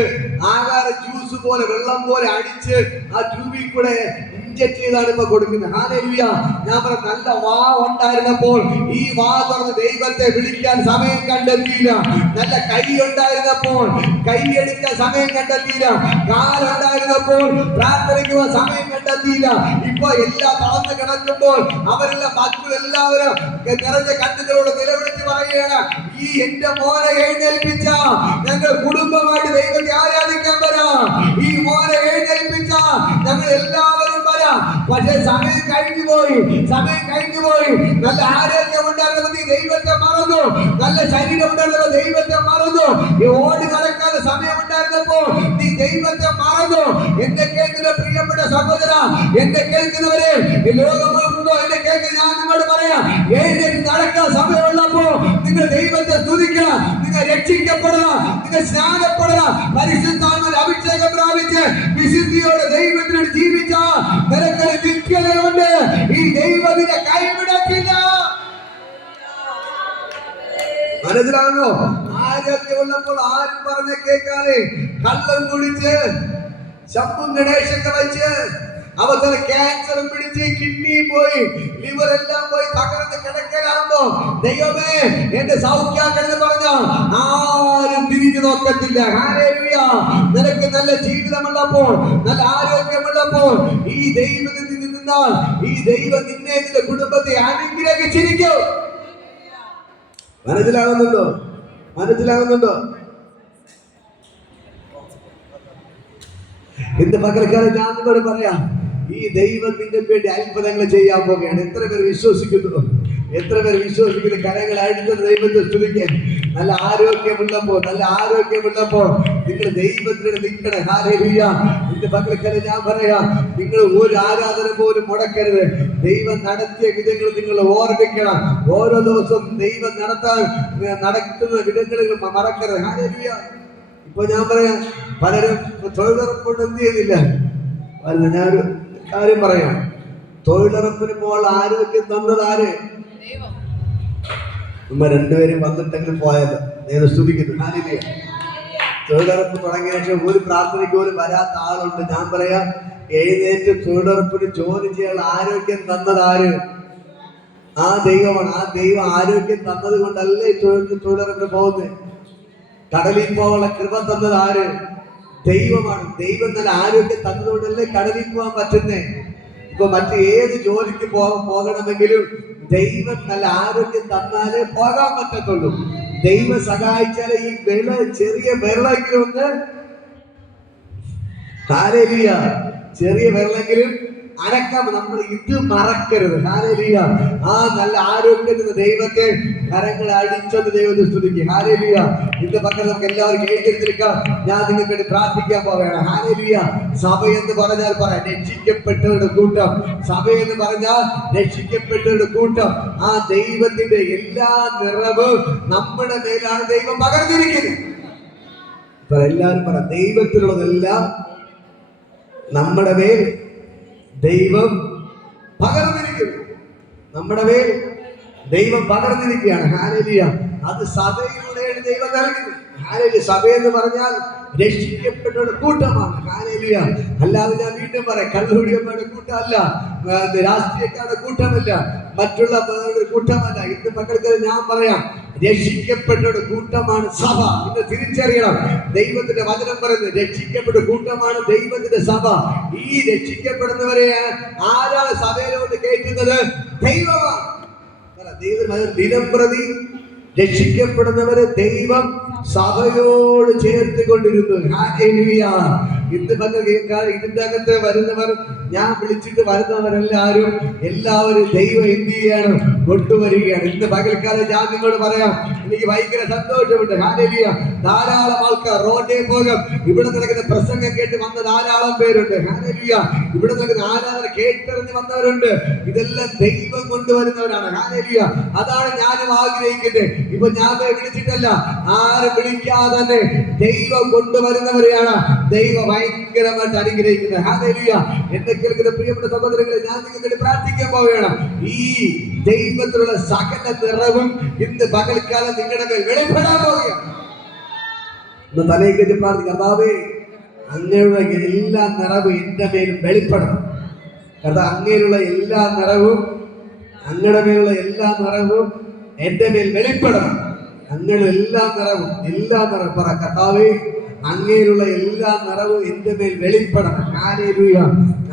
ആകാരം ജ്യൂസ് പോലെ വെള്ളം പോലെ അടിച്ച് ആ ട്യൂബിൽ കൂടെ ഇഞ്ചക്ട് ചെയ്താണ് ഇപ്പൊ കൊടുക്കുന്നത്. ഹല്ലേലൂയ. ഞാൻ പറഞ്ഞ നല്ല വാ ഉണ്ടായിരുന്നപ്പോൾ ഈ വാ തുറന്ന് ദൈവത്തെ വിളിക്കാൻ സമയം കണ്ടെത്തിയില്ല. നല്ല കൈ ഉണ്ടായിരുന്നപ്പോൾ കൈയെടുക്കാൻ സമയം കണ്ടെത്തിയില്ല. കാലുണ്ടായിരുന്നപ്പോൾ പ്രാർത്ഥനയ്ക്ക് സമയം കണ്ടെത്തിയില്ല. ഇപ്പൊ എല്ലാം തളർന്ന് കിടക്കുമ്പോൾ അവരെല്ലാം മക്കളെല്ലാവരും നിറഞ്ഞ കണ്ണുകളോട് നിലവിളിച്ച് പറയുകയാണ്, ഈ എന്റെ മോനെ എഴുന്നേൽപ്പിച്ച ഞങ്ങൾ കുടുംബമായിട്ട് ദൈവത്തെ ആരാധിക്കാൻ വരാം. ഈ മോനെ എഴുന്നേൽപ്പിച്ച ഞങ്ങൾ എല്ലാവരും വരാം. പക്ഷേ സമയം കഴിഞ്ഞു പോയി. നല്ല ആരോഗ്യം ഉണ്ടായിരുന്നപ്പോൾ നീ ദൈവത്തെ മറന്നു. നല്ല ശരീരം ഉണ്ടായിരുന്നപ്പോൾ ദൈവത്തെ മറന്നു. ഈ ഓടി നടക്കാൻ സമയം ഉണ്ടായിരുന്നപ്പോൾ നീ ദൈവത്തെ മറന്നു. എന്നെ കേൾക്കുന്ന പ്രിയപ്പെട്ട സഹോദര, എന്നെ കേൾക്കുന്നവരെ, ലോകമുണ്ടോ എന്നെ കേൾക്കുന്ന ഞാൻ നിങ്ങളോട് പറയാം, എഴുന്നേറ്റ് നടക്കാൻ സമയമുള്ളപ്പോൾ നിങ്ങൾ ദൈവത്തെ സ്തുതിക്കണം. നിങ്ങൾ രക്ഷിക്കപ്പെടണം. നിങ്ങൾ സ്നാനപ്പെടണം. പരിശുദ്ധാത്മാവിന്റെ അഭിഷേകം പ്രാപിച്ച് വിശുദ്ധിയോടെ ദൈവത്തിനോട് ജീവിച്ച നിനക്ക് നിത്യതയുണ്ട്. ഈ ദൈവത്തിനെ കൈവിടത്തില്ല. മനസ്സിലാണോ? ആരോഗ്യമുള്ളപ്പോൾ ആരും പറഞ്ഞ കേൾക്കാതെ കള്ളം കുടിച്ച് ശമ്പും ഗണേശൊക്കെ വെച്ച് അവസാനം ക്യാൻസറും പിടിച്ച് കിഡ്നി പോയി, ലിവർ എല്ലാം പോയി തകർന്ന് കിടക്കലാകുമ്പോ ദൈവമേ എന്റെ സൗഖ്യാക്കണെന്ന് പറഞ്ഞ ആരും തിരിഞ്ഞു നോക്കത്തില്ല. ഹല്ലേലൂയ. നിനക്ക് നല്ല ജീവിതമുള്ളപ്പോൾ, നല്ല ആരോഗ്യമുള്ളപ്പോൾ ഈ ദൈവത്തിൽ നിന്നാൽ ഈ ദൈവം നിന്നെ നിന്റെ കുടുംബത്തെ അനുഗ്രഹിച്ചിരിക്കും. മനസ്സിലാകുന്നുണ്ടോ? ഇന്ന് പകൽക്കാലം ഞാൻ നിങ്ങളോട് പറയാം, ഈ ദൈവം നിങ്ങൾക്ക് വേണ്ടി അത്ഭുതങ്ങൾ ചെയ്യാൻ പോകുകയാണ്. എത്ര പേർ വിശ്വസിക്കുന്നു? കരങ്ങൾ അടുത്ത ദൈവത്തെ സ്തുതിക്കാൻ. നല്ല ആരോഗ്യമുള്ളപ്പോൾ നിങ്ങൾ ദൈവത്തിന് നിൽക്കണം. ഹല്ലേലൂയ. ഇന്ന് പകൽക്കാലം ഞാൻ പറയാം, നിങ്ങൾ ഒരു ആരാധന പോലും മുടക്കരുത്. ദൈവം നടത്തിയ വിധങ്ങൾ നിങ്ങൾ ഓർമ്മിക്കണം. ഓരോ ദിവസവും ദൈവം നടക്കുന്ന വിധങ്ങളിൽ മറക്കരുത്. ഹല്ലേലൂയ. ഇപ്പൊ ഞാൻ പറയാം, പലരും തൊഴിലുറപ്പോട്ട് എന്ത് ചെയ്യുന്നില്ല. ഞാനൊരു കാര്യം പറയാം, തൊഴിലുറപ്പിന് പോകാനുള്ള ആരോഗ്യം തന്നത് ആര്? നമ്മ രണ്ടുപേരും വന്നിട്ടെങ്കിലും പോയത് നേരെ സ്തുതിക്കുന്നു. ഹല്ലേലൂയ. തൊഴിലുറപ്പ് തുടങ്ങിയ ശേഷം ഒരു പ്രാർത്ഥനയ്ക്ക് പോലും വരാത്ത ആളുണ്ട്. ഞാൻ പറയാം, എഴുന്നേറ്റ് തൊഴിലുറപ്പിന് ജോലി ചെയ്യാനുള്ള ആരോഗ്യം തന്നത് ആര്? ആ ദൈവമാണ്. ആ ദൈവം ആരോഗ്യം തന്നത് കൊണ്ടല്ലേ തൊഴിലുറപ്പിന് പോകുന്നത്. കടലിൽ പോകാനുള്ള കൃപ തന്നത് ആര്? ദൈവമാണ്. ദൈവം നല്ല ആരോഗ്യം തന്നതുകൊണ്ടല്ലേ കടലിൽ പോകാൻ പറ്റുന്നേ. ഇപ്പൊ മറ്റു ഏത് ജോലിക്ക് പോകണമെങ്കിലും ദൈവം നല്ല ആരോഗ്യം തന്നാലേ പോകാൻ പറ്റത്തുള്ളൂ. ദൈവം സഹായിച്ചാലേ ഈ ചെറിയ വിരളെങ്കിലും ഒന്ന്, ഹല്ലേലൂയ, ചെറിയ വിരളെങ്കിലും അനക്കാം. നമ്മൾ ഇത് മറക്കരുത്. ഹല്ലേലൂയ. ആ നല്ല ആരോഗ്യത്തിന് ദൈവത്തെ കരങ്ങൾ അടിച്ചൊന്ന് ദൈവത്തെ സ്തുതിക്കുക. ഹല്ലേലൂയ. ഇന്ന് പകരം നമുക്ക് എല്ലാവർക്കും എഴുതിയെടുക്കാം. ഞാൻ നിങ്ങൾക്ക് വേണ്ടി പ്രാർത്ഥിക്കാൻ പോവുകയാണ്. ഹല്ലേലൂയ. സഭ എന്ന് പറഞ്ഞാൽ പറയാം രക്ഷിക്കപ്പെട്ടവരുടെ കൂട്ടം. സഭ എന്ന് പറഞ്ഞാൽ രക്ഷിക്കപ്പെട്ടവരുടെ കൂട്ടം. ആ ദൈവത്തിന്റെ എല്ലാ നിറവും നമ്മുടെ മേലാണ് ദൈവം പകർന്നിരിക്കുന്നത്. എല്ലാവരും പറ, ദൈവത്തിലുള്ളതെല്ലാം നമ്മുടെ മേൽ ദൈവം പകർന്നിരിക്കുന്നു. നമ്മുടെ മേൽ ദൈവം പകർന്നിരിക്കുകയാണ്. ഹല്ലേലൂയ. അത് സഭയിലൂടെയാണ് ദൈവം നൽകുന്നത്. സഭ എന്ന് പറഞ്ഞാൽ രക്ഷിക്കപ്പെട്ടവരുടെ കൂട്ടമാണ്. ഹല്ലേലൂയ. അല്ലാതെ ഞാൻ വീണ്ടും പറയാം, കള്ളുകുടിയന്മാരുടെ കൂട്ടമല്ല, രാഷ്ട്രീയക്കാരുടെ കൂട്ടമല്ല, മറ്റുള്ള കൂട്ടമല്ല. ഇന്ന് മക്കൾക്ക് ഞാൻ പറയാം, രക്ഷിക്കപ്പെട്ടവരുടെ കൂട്ടമാണ് സഭ. ഇന്ന് തിരിച്ചറിയണം, ദൈവത്തിന്റെ വചനം പറയുന്നത് രക്ഷിക്കപ്പെട്ട കൂട്ടമാണ് ദൈവത്തിന്റെ സഭ. ഈ രക്ഷിക്കപ്പെടുന്നവരെ ആരാണ് സഭയിലോട്ട് കയറ്റുന്നത്? ദൈവമാണ്. ദിനം പ്രതി രക്ഷിക്കപ്പെടുന്നവരെ ദൈവം സഭയോട് ചേർത്തുകൊണ്ടിരുന്നു. ഇന്ന് ഇതിന്റെ അകത്ത് വരുന്നവർ, ഞാൻ വിളിച്ചിട്ട് വരുന്നവരെല്ലാവരും ദൈവം എന്ത് ചെയ്യാണ്? കൊണ്ടുവരികയാണ്. ഇന്ന് പകൽക്കാലം ഞാൻ നിങ്ങളോട് പറയാം, എനിക്ക് ഭയങ്കര സന്തോഷമുണ്ട്. ഹല്ലേലൂയ. ധാരാളം ആൾക്കാർ റോഡിൽ പോകും. ഇവിടെ നടക്കുന്ന പ്രസംഗം കേട്ട് വന്ന ധാരാളം പേരുണ്ട്. ഹല്ലേലൂയ. ഇവിടെ നടക്കുന്ന ആരാധന കേട്ടറിഞ്ഞ് വന്നവരുണ്ട്. ഇതെല്ലാം ദൈവം കൊണ്ടുവരുന്നവരാണ്. ഹല്ലേലൂയ. അതാണ് ഞാനും ആഗ്രഹിക്കുന്നത്. ഇപ്പൊ ഞാൻ വിളിച്ചിട്ടല്ല, ആരും വിളിക്കാതെ തന്നെ ദൈവം കൊണ്ടുവരുന്നവരെയാണ് ദൈവം ഭയങ്കരമായിട്ട് അനുഗ്രഹിക്കുന്നത്. ഹല്ലേലൂയ. എന്നെ കേൾക്കുന്ന പ്രിയപ്പെട്ട സഹോദരങ്ങളെ, ഞാൻ നിങ്ങൾക്ക് പ്രാർത്ഥിക്കാൻ പോവുകയാണ്. ഈ ദൈവത്തിലുള്ള സകല നിറവും ഇന്ന് പകൽക്കാലം നിങ്ങളുടെ മേൽ വെളിപ്പെടാൻ പോവുകയാണ്. ഇന്ന് തലയിൽ പ്രാർത്ഥിക്കുക, കർത്താവേ, അങ്ങനെയുള്ള എല്ലാ നിറവും എന്റെ മേലും വെളിപ്പെടണം. കർത്താവ്, അങ്ങനെയുള്ള എല്ലാ നിറവും, അങ്ങയുടെ മേലുള്ള എല്ലാ നിറവും എന്റെ മേൽ വെളിപ്പെടണം. അങ്ങയുടെ എല്ലാ നിറവും പറ, കർത്താവേ, അങ്ങനെയുള്ള എല്ലാ നിറവും എന്റെ മേൽ വെളിപ്പെടണം. ഹല്ലേലൂയ.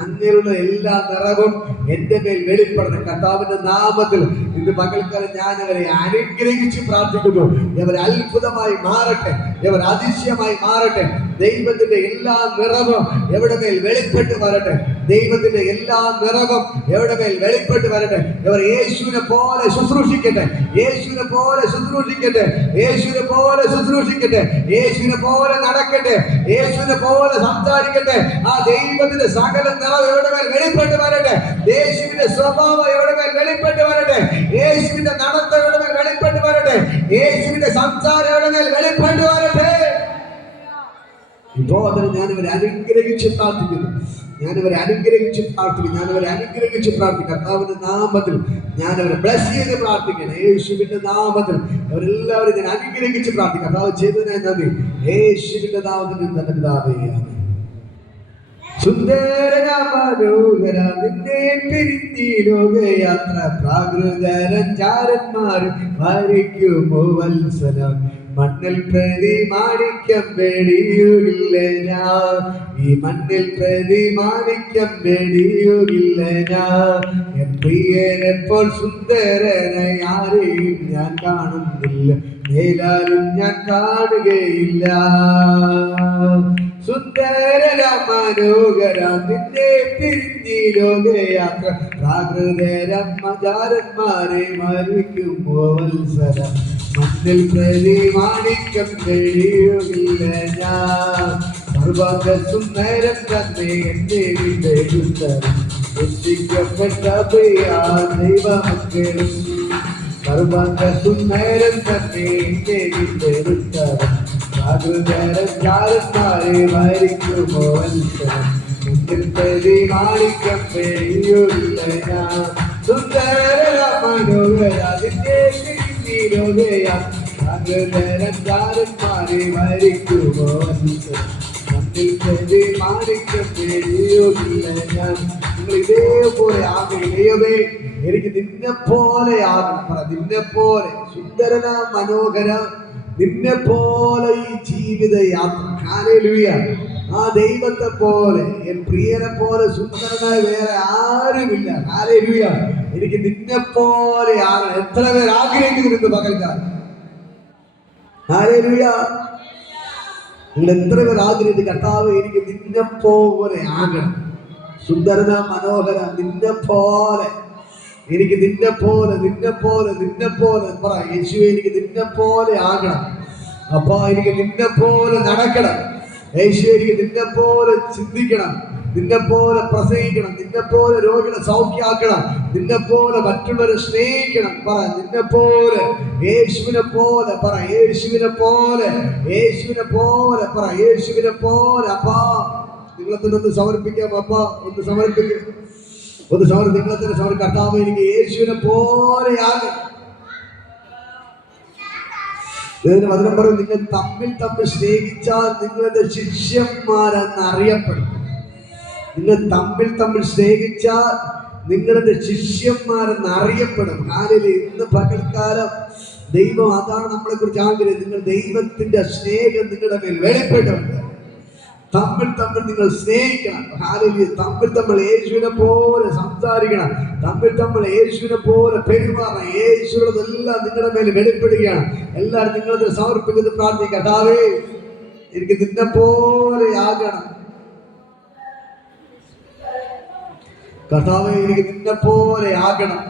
അങ്ങനെയുള്ള എല്ലാ നിറവും എന്റെ മേൽ വെളിപ്പെടണം. കർത്താവിന്റെ നാമത്തിൽ ഇന്ന് പകൽക്കാലം ഞാൻ അവരെ അനുഗ്രഹിച്ച് പ്രാർത്ഥിക്കുന്നു. ഇവർ അത്ഭുതമായി മാറട്ടെ, ഇവർ അതിശയമായി മാറട്ടെ. ദൈവത്തിന്റെ എല്ലാ നിറവും എവിടെ മേൽ വെളിപ്പെട്ട് വരട്ടെ. ദൈവത്തിന്റെ എല്ലാ നിറവും എവിടെ മേൽ വെളിപ്പെട്ട് വരട്ടെ. ഇവർ യേശുവിനെ പോലെ ശുശ്രൂഷിക്കട്ടെ, യേശുവിനെ പോലെ ശുശ്രൂഷിക്കട്ടെ, യേശുവിനെ പോലെ ശുശ്രൂഷിക്കട്ടെ, യേശുവിനെ പോലെ നടക്കട്ടെ, യേശുവിനെ പോലെ സംസാരിക്കട്ടെ. ആ ദൈവത്തിന്റെ സകല നിറവ് എവിടെ മേൽ വെളിപ്പെട്ട് വരട്ടെ. യേശുവിന്റെ സ്വഭാവം എവിടെ മേൽ വെളിപ്പെട്ട് വരട്ടെ. യേശുവിന്റെ നടത്തം എവിടെ മേൽ വെളിപ്പെട്ട് വരട്ടെ. യേശുവിന്റെ സംസാരം എവിടെ മേൽ വെളിപ്പെട്ട് വരട്ടെ. ഇപ്പോൾ ഞാനിവരെ അനുഗ്രഹിച്ച് പ്രാർത്ഥിക്കുന്നു. ഞാനിവരെ അനുഗ്രഹിച്ച് പ്രാർത്ഥിക്കും. കർത്താവിന്റെ നാമത്തിൽ ഞാനവരെ ബ്ലസ് ചെയ്ത് പ്രാർത്ഥിക്കണം. യേശുവിന്റെ നാമത്തിൽ അവരെല്ലാവരും ഞാൻ അനുഗ്രഹിച്ച് പ്രാർത്ഥിക്കും. കർത്താവ് ചെയ്തതിനായി നന്ദി. യേശുവിന്റെ നാമത്തിൽ തന്നെ പിതാവേ. സുന്ദര മനോഹര നിന്നെ പിരിഞ്ഞി ലോകയാത്ര, പ്രാകൃതരഞ്ചാരന്മാരും ഭരിക്കുമോ വത്സരം. മണ്ണിൽ പ്രതി മാണിക്യം വെടിയുകില്ല ഞാൻ, ഈ മണ്ണിൽ പ്രതി മാണിക്യം വെടിയുകില്ല ഞാൻ. എൻ പ്രിയനെപ്പോൾ സുന്ദരനായി ആരെയും ഞാൻ കാണുന്നില്ല, മേലാലും ഞാൻ കാണുകയില്ല. സുന്ദര മനോഹര നിന്നെ പിരിഞ്ഞി ലോകയാത്ര, പ്രാകൃതരന്മാരെ മരിക്കുമോ വത്സരം. മണ്ണിൽ പ്രതി മാണിക്യം വെടിയുകില്ല ഞാൻ, സർവസുന്ദരൻ തന്നെ എന്നെ വിടുത്തരം. രക്ഷിക്കപ്പെട്ട പ്രിയ ദൈവമക്കളും സർവസുന്ദരൻ തന്നെ എന്നെ വിടുത്തരം. പ്രാകൃതരന്മാരെ മരിക്കുമോ വത്സരം. മുന്നിൽ പ്രതി മാണിക്യം വെടിയുകില്ല ഞാൻ. സുന്ദര മനോഹര നിന്നെ ാരന്മാരെ മരിക്കുമോ മണ്ണിൽ പ്രതി മാണിക്യം വെടിയുകില്ല ഞാൻ. നിങ്ങൾ ഇതേപോലെ ആകെ എനിക്ക് നിന്നെ പോലെ ആകണം. നിന്നെ പോലെ സുന്ദരന മനോഹര, നിന്നെ പോലെ ഈ ജീവിത യാത്ര. ഹല്ലേലൂയ. ആ ദൈവത്തെ പോലെ, എൻ പ്രിയനെ പോലെ സുന്ദരനായ വേറെ ആരുമില്ല. ഹല്ലേലൂയ. എനിക്ക് നിന്നെ പോലെ ആകണം. എത്ര പേർ ആഗ്രഹിക്കുന്നുണ്ട് പകൽക്കാലം? ഹല്ലേലൂയ. നിങ്ങൾ എത്ര പേർ ആഗ്രഹിച്ചു, കർത്താവ് എനിക്ക് നിന്നെ പോലെ ആകണം, സുന്ദരന മനോഹര, നിന്നെ പോലെ, എനിക്ക് നിന്നെ പോലെ പറ. യേശുവേ, എനിക്ക് നിന്നെ പോലെ ആകണം. അപ്പാ, എനിക്ക് നിന്നെ പോലെ നടക്കണം. യേശുവേ, എനിക്ക് നിന്നെ പോലെ ചിന്തിക്കണം, നിന്നെ പോലെ പ്രസംഗിക്കണം, നിന്നെ പോലെ രോഗികളെ സൗഖ്യമാക്കണം, നിന്നെ പോലെ മറ്റുള്ളവരെ സ്നേഹിക്കണം. പറ, നിന്നെ പോലെ, യേശുവിനെ പോലെ പറ, യേശുവിനെ പോലെ പറ, യേശുവിനെ പോലെ. അപ്പാ, നിങ്ങളെ തന്നെ ഒന്ന് സമർപ്പിക്കാം. അപ്പാ, ഒന്ന് സമർപ്പിക്കാം. നിങ്ങളെ തന്നെ സമർപ്പിക്കാം. കർത്താവ്, എനിക്ക് യേശുവിനെ പോലെയാകണം. ഇതിന് വചനം പറയും, നിങ്ങൾ തമ്മിൽ തമ്മിൽ സ്നേഹിച്ചാൽ നിങ്ങളുടെ ശിഷ്യന്മാരെന്ന് അറിയപ്പെടും. നിങ്ങൾ തമ്മിൽ തമ്മിൽ സ്നേഹിച്ചാൽ നിങ്ങളുടെ ശിഷ്യന്മാരെന്ന് അറിയപ്പെടും. കാലില് ഇന്ന് പകൽക്കാലം ദൈവം അതാണ് നമ്മളെ കുറിച്ച് ആഗ്രഹം. നിങ്ങൾ ദൈവത്തിന്റെ സ്നേഹം നിങ്ങളുടെ മേൽ വെളിപ്പെട്ടുണ്ട്. തമ്മിൽ തമ്മിൽ നിങ്ങൾ സ്നേഹിക്കണം. ഹാലലൂയ. തമ്മിൽ തമ്മിൽ യേശുവിനെ പോലെ സംസാരിക്കണം. തമ്മിൽ തമ്മിൽ യേശുവിനെ പോലെ പെരുമാറണം. യേശുവിനെല്ലാം നിങ്ങളുടെ മേൽ വെളിപ്പെടുകയാണ്. എല്ലാവരും നിങ്ങളത് സമർപ്പിക്കുന്നത് പ്രാർത്ഥിക്കുക. കർത്താവേ, എനിക്ക് നിന്നെ പോലെ ആകണം. കർത്താവേ, എനിക്ക് നിന്നെ പോലെ ആകണം.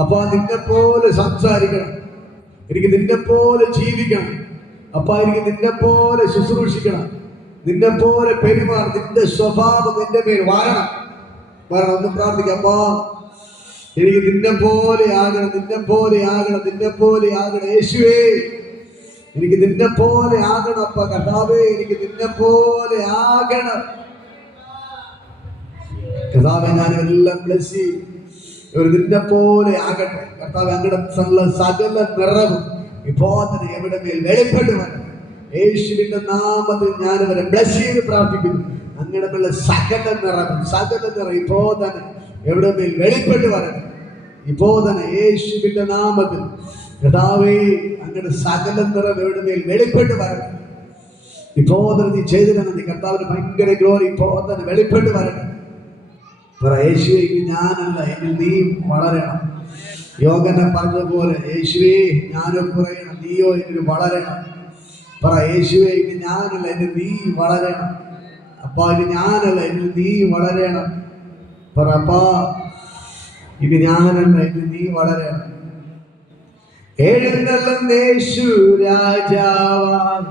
അപ്പൊ നിന്നെ പോലെ സംസാരിക്കണം. എനിക്ക് നിന്നെ പോലെ ജീവിക്കണം. അപ്പൊ എനിക്ക് നിന്നെ പോലെ ശുശ്രൂഷിക്കണം. നിന്നെ പോലെ പെരുമാറും. നിന്റെ സ്വഭാവം നിന്റെ മേൽ വരണം. ഒന്ന് പ്രാർത്ഥിക്കാം. അപ്പാ, എനിക്ക് നിന്നെ പോലെ ആകണം. നിന്നെ പോലെ ആകണം. നിന്നെ പോലെ ആകണം. യേശുവേ, എനിക്ക് നിന്നെ പോലെ ആകണം. അപ്പ കർത്താവേ, എനിക്ക് നിന്നെ പോലെ ആകണം. കർത്താവേ, ഞാനെല്ലാം ബ്ലസ് ഇവർ നിന്നെ പോലെ ആകട്ടെ. കർത്താവ്, അങ്ങയുടെ സകല നിറവും ഇപ്പോൾ തന്നെ എവിടെ മേൽ വെളിപ്പെടുവാൻ യേശുവിന്റെ നാമത്തിൽ ഞാൻ അവരെ ബ്ലസ് ചെയ്ത് പ്രാർത്ഥിക്കുന്നു. അങ്ങയുടെ മേലെ സകല നിറം ഇപ്പോ തന്നെ എവിടെ മേൽ വെളിപ്പെട്ട് വരണം. ഇപ്പോ തന്നെ യേശുവിന്റെ നാമത്തിൽ കർത്താവേ, അങ്ങയുടെ സകല നിറം എവിടെ മേൽ വെളിപ്പെട്ട് വരണം. ഇപ്പോ തന്നെ നീ ചെയ്തിരുന്നത് കർത്താവിന് ഭയങ്കര ഗ്ലോറി ഇപ്പോ തന്നെ വെളിപ്പെട്ട് വരണം. യേശുവേ, ഞാനല്ല, എന്നിൽ നീ വളരണം. യോഗനെ പറഞ്ഞതുപോലെ യേശുവേ, ഞാനോ കുറയണം, നീയോ എന്നിൽ വളരണം. യേശുവേ, ഇനി ഞാനല്ല, എന്നിൽ നീ വളരണം. അപ്പാ, ഇനി ഞാനല്ല, എന്നിൽ നീ വളരണം. അപ്പാ, ഇനി ഞാനല്ല, എന്നിൽ നീ വളരണം. എഴുന്നള്ളുന്ന യേശു രാജാവാൻ,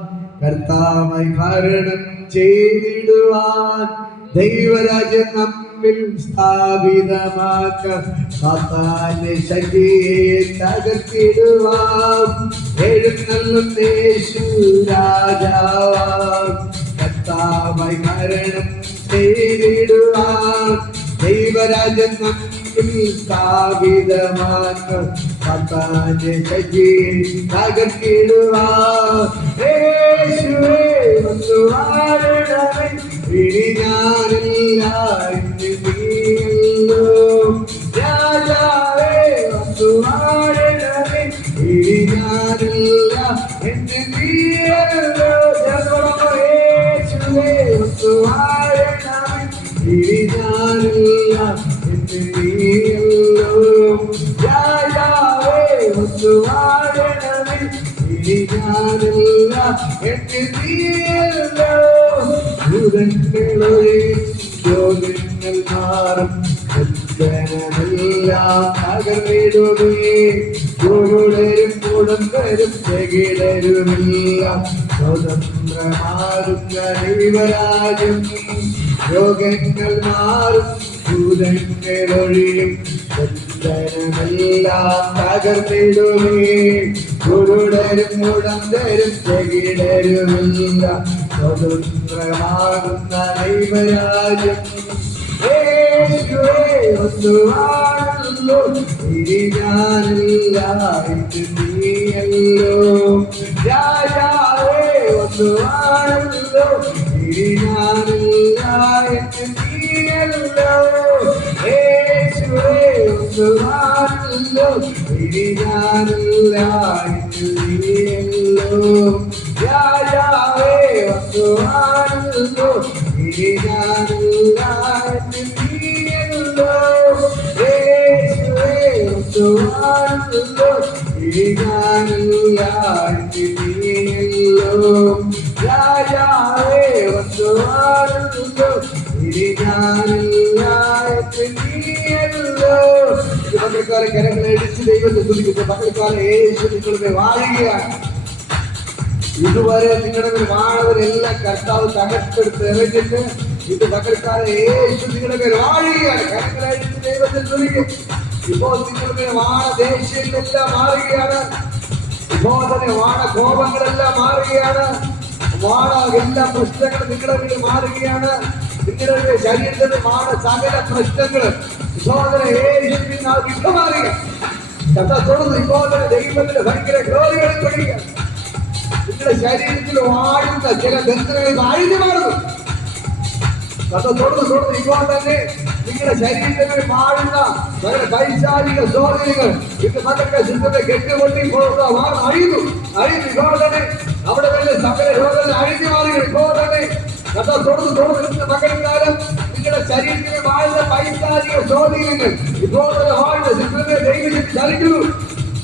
കർത്താവായി ഭരണം ചെയ്തിടുവാൻ, ദൈവരാജ്യം നമ്മിൽ സ്ഥാപിതമാക്കാൻ, സാത്താന്റെ ശക്തിയെ തകർത്തിടുവാൻ. എഴുന്നള്ളുന്ന യേശു രാജാവാൻ, കർത്താവായി ഭരണം ചെയ്തിടുവാൻ, ദൈവരാജ്യം നമ്മിൽ സ്ഥാപിതമാക്കാൻ, സാത്താന്റെ ശക്തിയെ തകർത്തിടുവാൻ. യേശുവേ, വന്നു വാഴണമേ, ഇനി ഞാനില്ല, ഇന്ന് നീയല്ലോ. രാജാവേ, വന്നു വാഴണമേ, ഇനി ഞാനില്ല, ഇന്ന് നീയല്ലോ. യേശുവേ, വന്നു വാഴണമേ, ഇനി ഞാനില്ല, ഇന്ന് നീയല്ലോ. രാജാവേ, വന്നു വാഴണമേ, ഇനി ഞാനില്ല, ഇന്ന് നീയല്ലോ. ോഗ്യങ്ങൾ മാറും, എല്ലാം തകർന്നിടുകേ. ഗുരുടരും കുടന്തരും ചെകിടരുമില്ല, സ്വതന്ത്രമാകുന്ന ദൈവരാജ്യം. രോഗങ്ങൾ മാറും, ഭൂതങ്ങളൊഴിയും, ബന്ധനമെല്ലാം തകർന്നിടുകേ. ഗുരുടരും കുടന്തരും ചെകിടരുമില്ല, സ്വതന്ത്രമാകുന്ന ദൈവരാജ്യം. യേശുവേ, ഒന്ന് വാഴല്ലോ, ഇനി ഞാനില്ല, ഇന്ന് നീയല്ലോ. രാജാവേ, ഒന്ന് വാഴല്ലോ, ഇനി ഞാനില്ല, ഇന്ന് നീയല്ലോ. യേശുവേ, ഒന്ന് വാഴല്ലോ, ഇനി ഞാനില്ല, ഇന്ന് നീയല്ലോ. രാജാവേ, വന്നു വാഴല്ലോ, ഇനി ഞാനില്ല, ഇന്ന് നീയല്ലോ. യേശുവേ, വന്നു വാഴല്ലോ, ഇനി ഞാനില്ല, ഇന്ന് നീയല്ലോ. രാജാവേ, വന്നു വാഴല്ലോ, ഇനി ഞാനില്ല, ഇന്ന് നീയല്ലോ. പകൽക്കാലം കരങ്ങളെ അടിച്ച് ദൈവത്തെ തുടിക്കുന്ന പകൽക്കാലം യേശു നിങ്ങളുടെ വാഴുകയാണ്. ഇതുവരെ നിങ്ങളുടെ മേൽ വാഴവരെല്ലാം കർത്താവ് തകർത്തെടുത്ത് എറിഞ്ഞിട്ട് ഇത് പകൽക്കാലം യേശു നിങ്ങളുടെ മേൽ വാഴുകയാണ്. കരങ്ങളടിച്ച് ദൈവത്തിൽ തുടിക്കും. ഇപ്പോൾ നിങ്ങളുടെ മേൽ വാഴ ദേഷ്യങ്ങളെല്ലാം മാറുകയാണ്. ഇപ്പോൾ തന്നെ വാഴ കോപങ്ങളെല്ലാം മാറുകയാണ്. വാഴ എല്ലാ പ്രശ്നങ്ങളും നിങ്ങളുടെ മേൽ മാറുകയാണ്. നിങ്ങളുടെ ശരീരത്തിൽ വാഴ സകല പ്രശ്നങ്ങളും ഇപ്പോൾ തന്നെ യേശുവിനാൽ വിട്ടുമാറുക. കർത്താവ് തുടർന്ന് ഇപ്പോൾ തന്നെ ദൈവത്തിന്റെ ഭയങ്കര ഗ്ലോറികളിൽ പെടുകയാണ്. നിങ്ങളുടെ ശരീരത്തിൽ വാഴുന്ന ചില ബന്ധനങ്ങൾ അഴിഞ്ഞു മാറുന്നു. തുടർന്ന് ഇപ്പോൾ തന്നെ നിങ്ങളുടെ ശരീരത്തിൽ വാഴുന്ന വളരെ പൈശാചിക സ്വാധീനങ്ങൾ ഇത് മക്കളുടെ ചിന്തത്തെ കെട്ടുപൊട്ടി അഴിയുന്നു. ഇപ്പോൾ തന്നെ അവിടെ തന്നെ സകല രോഗങ്ങൾ അഴിഞ്ഞു മാറി. ഇപ്പോൾ തന്നെ തുടർന്ന് മകൾക്കാലം നിങ്ങളുടെ ശരീരത്തിൽ വാഴുന്ന പൈശാചിക സ്വാധീനങ്ങൾ ഇപ്പോൾ തന്നെ വാഴുന്ന ചിത്രത്തെ ദൈവശക്തി ചലിക്കുന്നു.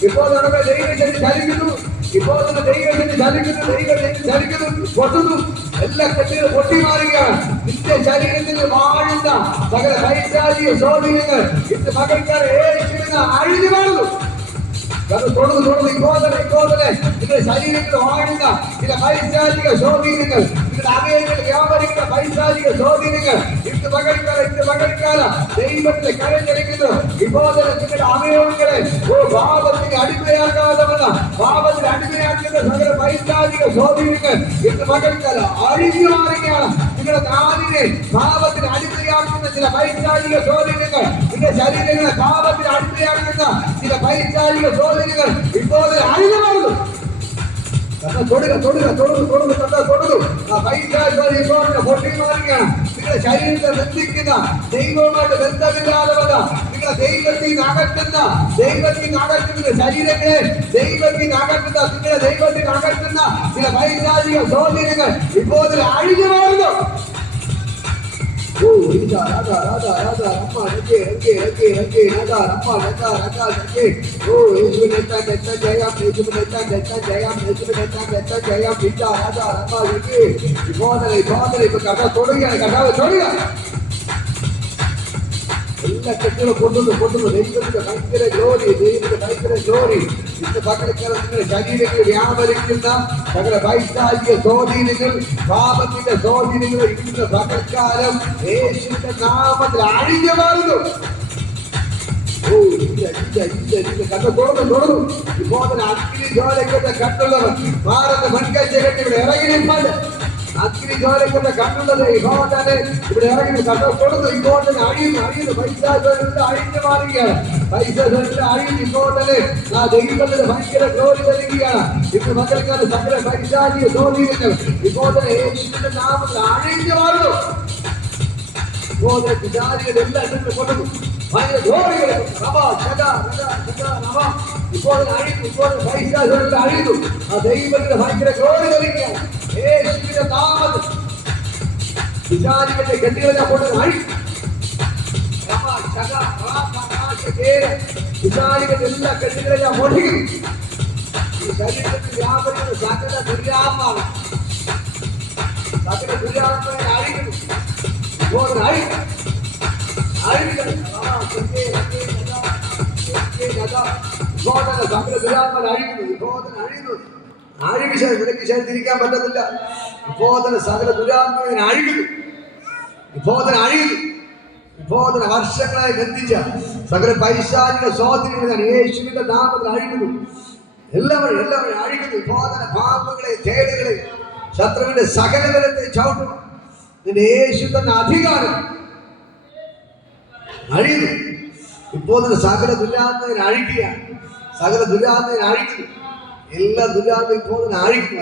ഇപ്പോൾ നമ്മുടെ ദൈവശക്തി ചലിക്കുന്നു. ഇപ്പോൾ തന്നെ ദൈവശക്തി ചലിക്കുന്നു പൊട്ടുന്നു. എല്ലാ കെട്ടുകളും പൊട്ടി മാറുകയാണ്. നിന്റെ ശരീരത്തിൽ വാഴുന്ന സകല പൈശാചിക സ്വാധീനങ്ങൾ ഇന്ന് മകൾക്കാർ അഴിഞ്ഞു മാറുന്നു. തുടർന്ന് ഇപ്പോൾ തന്നെ നിങ്ങളുടെ ശരീരത്തിൽ വാഴുന്ന ചില പൈശാചിക സ്വാധീനങ്ങൾ, നിങ്ങളുടെ അവയവങ്ങൾ വ്യാപരിക്കുന്ന പൈശാചിക സ്വാധീനങ്ങൾ ഇന്ന് മകൾക്കാല ദൈവത്തിന്റെ കരഞ്ഞടിക്കുന്നു. ഇപ്പോൾ തന്നെ നിങ്ങളുടെ അവയവങ്ങളെ പാപത്തിന് അടിമയാക്കാതെ പാപത്തിന് അടിമയാക്കുന്ന സകല പൈശാചിക സ്വാധീനങ്ങൾ ഇന്ന് മകൾക്കാല അഴിഞ്ഞു മാറുകയാണ്. നിങ്ങളുടെ നാടിനെ പാപത്തിന് അടിമയാക്കുന്ന ചില പൈശാചിക സ്വാധീനങ്ങൾ, നിങ്ങളുടെ ശരീരങ്ങളെ പാപത്തിന് അടിമയാക്കുന്ന ചില പൈശാചിക സ്വാധീനങ്ങൾ ഇപ്പോൾ അഴിഞ്ഞു മാറുന്നു. നിങ്ങളുടെ ശരീരത്തെ ബന്ധിക്കുന്ന ദൈവവുമായിട്ട് ബന്ധമില്ലാതെ നിങ്ങളുടെ ദൈവത്തിൽ അകറ്റുന്ന ശരീരങ്ങളെ ദൈവത്തിൽ അകറ്റുന്ന നിങ്ങളുടെ ദൈവത്തിൽ അകറ്റുന്ന ചില പൈശാചിക സ്വാധീനങ്ങൾ ഇപ്പോൾ അഴിഞ്ഞു മാറുന്നു. എല്ലാ കെട്ടുകളും കൊണ്ടുവന്നു ദൈവത്തിന്റെ ഭയങ്കര ഗ്ലോറി ഇന്ന് പകൽക്കാലം ശരീരത്തിൽ വ്യാപരിക്കുന്ന സകല പൈശാചിക സ്വാധീനങ്ങൾ, പാപത്തിന്റെ സ്വാധീനങ്ങൾ ഇന്ന് പകൽക്കാലം യേശുവിന്റെ നാമത്തിൽ അഴിഞ്ഞു മാറുന്നു. തുടർന്നു ഇപ്പോൾ തന്നെ അഗ്നി ജ്വാലയ്ക്കൊക്കെ കണ്ടുള്ളവർ ഭാരത മൺകാഴ്ച കെട്ടിവിടെ ഇറങ്ങിപ്പാട് അഗ്നി ജ്വാലയ്ക്കൊക്കെ കണ്ടുള്ളത് ഇപ്പോൾ തന്നെ ഇവിടെ ഇറങ്ങി തുടർന്നു ഇപ്പോൾ തന്നെ അഴിയുന്നു പൈശാചിക അഴിഞ്ഞു മാറുകയാണ്. പൈശാചിക അഴിഞ്ഞ് ഇപ്പോൾ തന്നെ ആ ദൈവത്തിന്റെ ഭയങ്കര ഗ്ലോറി നൽകുകയാണ്. ഇന്ന് മക്കൾക്കാണ് സകല പൈശാചിക സ്വാധീനങ്ങൾ ഇപ്പോൾ തന്നെ യേശുവിന്റെ നാമത്തിൽ അഴിഞ്ഞു മാറുന്നു. ഇപ്പോൾ തന്നെ പിശാചികളെല്ലാം ഇന്ന് കൊണ്ടുവന്നു ഭയങ്കര ഗ്ലോറികൾ ഇപ്പോൾ അഴിഞ്ഞു. ഇപ്പോൾ പൈശാചിക അഴിയുന്നു. ആ ദൈവത്തിന്റെ ഭയങ്കര ഗ്ലോറി നൽകുകയാണ്. യേശുവിന്റെ നാമത്തിൽ പിശാചികളുടെ കെട്ടുകളെ കൊണ്ട് അഴിഞ്ഞു. പിശാചികളുടെ എല്ലാ കെട്ടുകളെ ഞാൻ മോഷിക്കുന്നു. ഈ ശരീരത്തിൽ വ്യാപരിക്കുന്ന സകല ദുര്യാത്മാവ് അഴിക്കുന്നു. ഇപ്പോൾ സകല ദുരാത്മാവ് അഴിക്കുന്നു. തിരിക്കാൻ പറ്റത്തില്ല. ഇപ്പോൾ തന്നെ സകല ദുരാത്മാവിനെ അഴിക്കുന്നു. ഇപ്പോൾ തന്നെ വർഷങ്ങളായി ബന്ധിച്ച സകല പൈശാചിക സ്വാധീനങ്ങൾ യേശുവിന്റെ നാമത്തിൽ അഴിക്കുന്നു. എല്ലാവരും അഴിക്കുന്നു. ഇപ്പോൾ തന്നെ പാപങ്ങളെ തേടുകളെ ശത്രുവിന്റെ സകല ബലത്തെ ചവിട്ടും നിന്റെ യേശു തന്നെ അധികാരം അഴിയുന്നു. ഇപ്പോൾ തന്നെ സകല ദുരാത്മാവിനെ അഴിക്കുകയാണ്. സകല ദുരാത്മാവിനെ അഴിക്കുന്നു. എല്ലാ ദുരാത്മ ഇപ്പോൾ തന്നെ അഴിക്കുന്നു.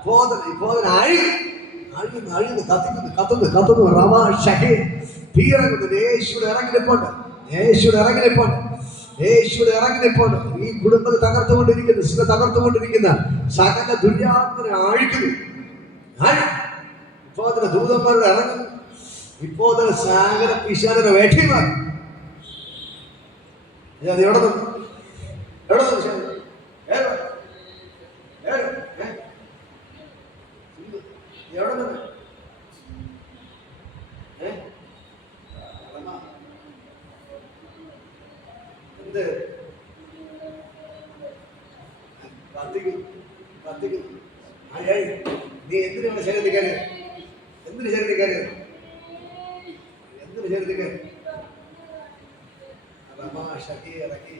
ഇപ്പോൾ തന്നെ അഴിയുന്നു കത്തുന്നു തീരങ്ങുന്നു. യേശുവിടെ ഇറങ്ങിപ്പോണ്ട് ഈ കുടുംബത്തെ തകർത്തുകൊണ്ടിരിക്കുന്ന സകല ദുര്യാത്മനെ അഴിക്കുന്നു. ഇപ്പോൾ തന്നെ ദൂതന്മാരുടെ ഇറങ്ങുന്നു. ഇപ്പോൾ തന്നെ സകല പിശാചിനെ വേട്ടയുമാർ എവിടെ നിന്ന് എന്ത് കത്തിക്കുന്നു. നീ എന്തിനാണ് ശരീരത്തിക്കാര് ഇറക്കി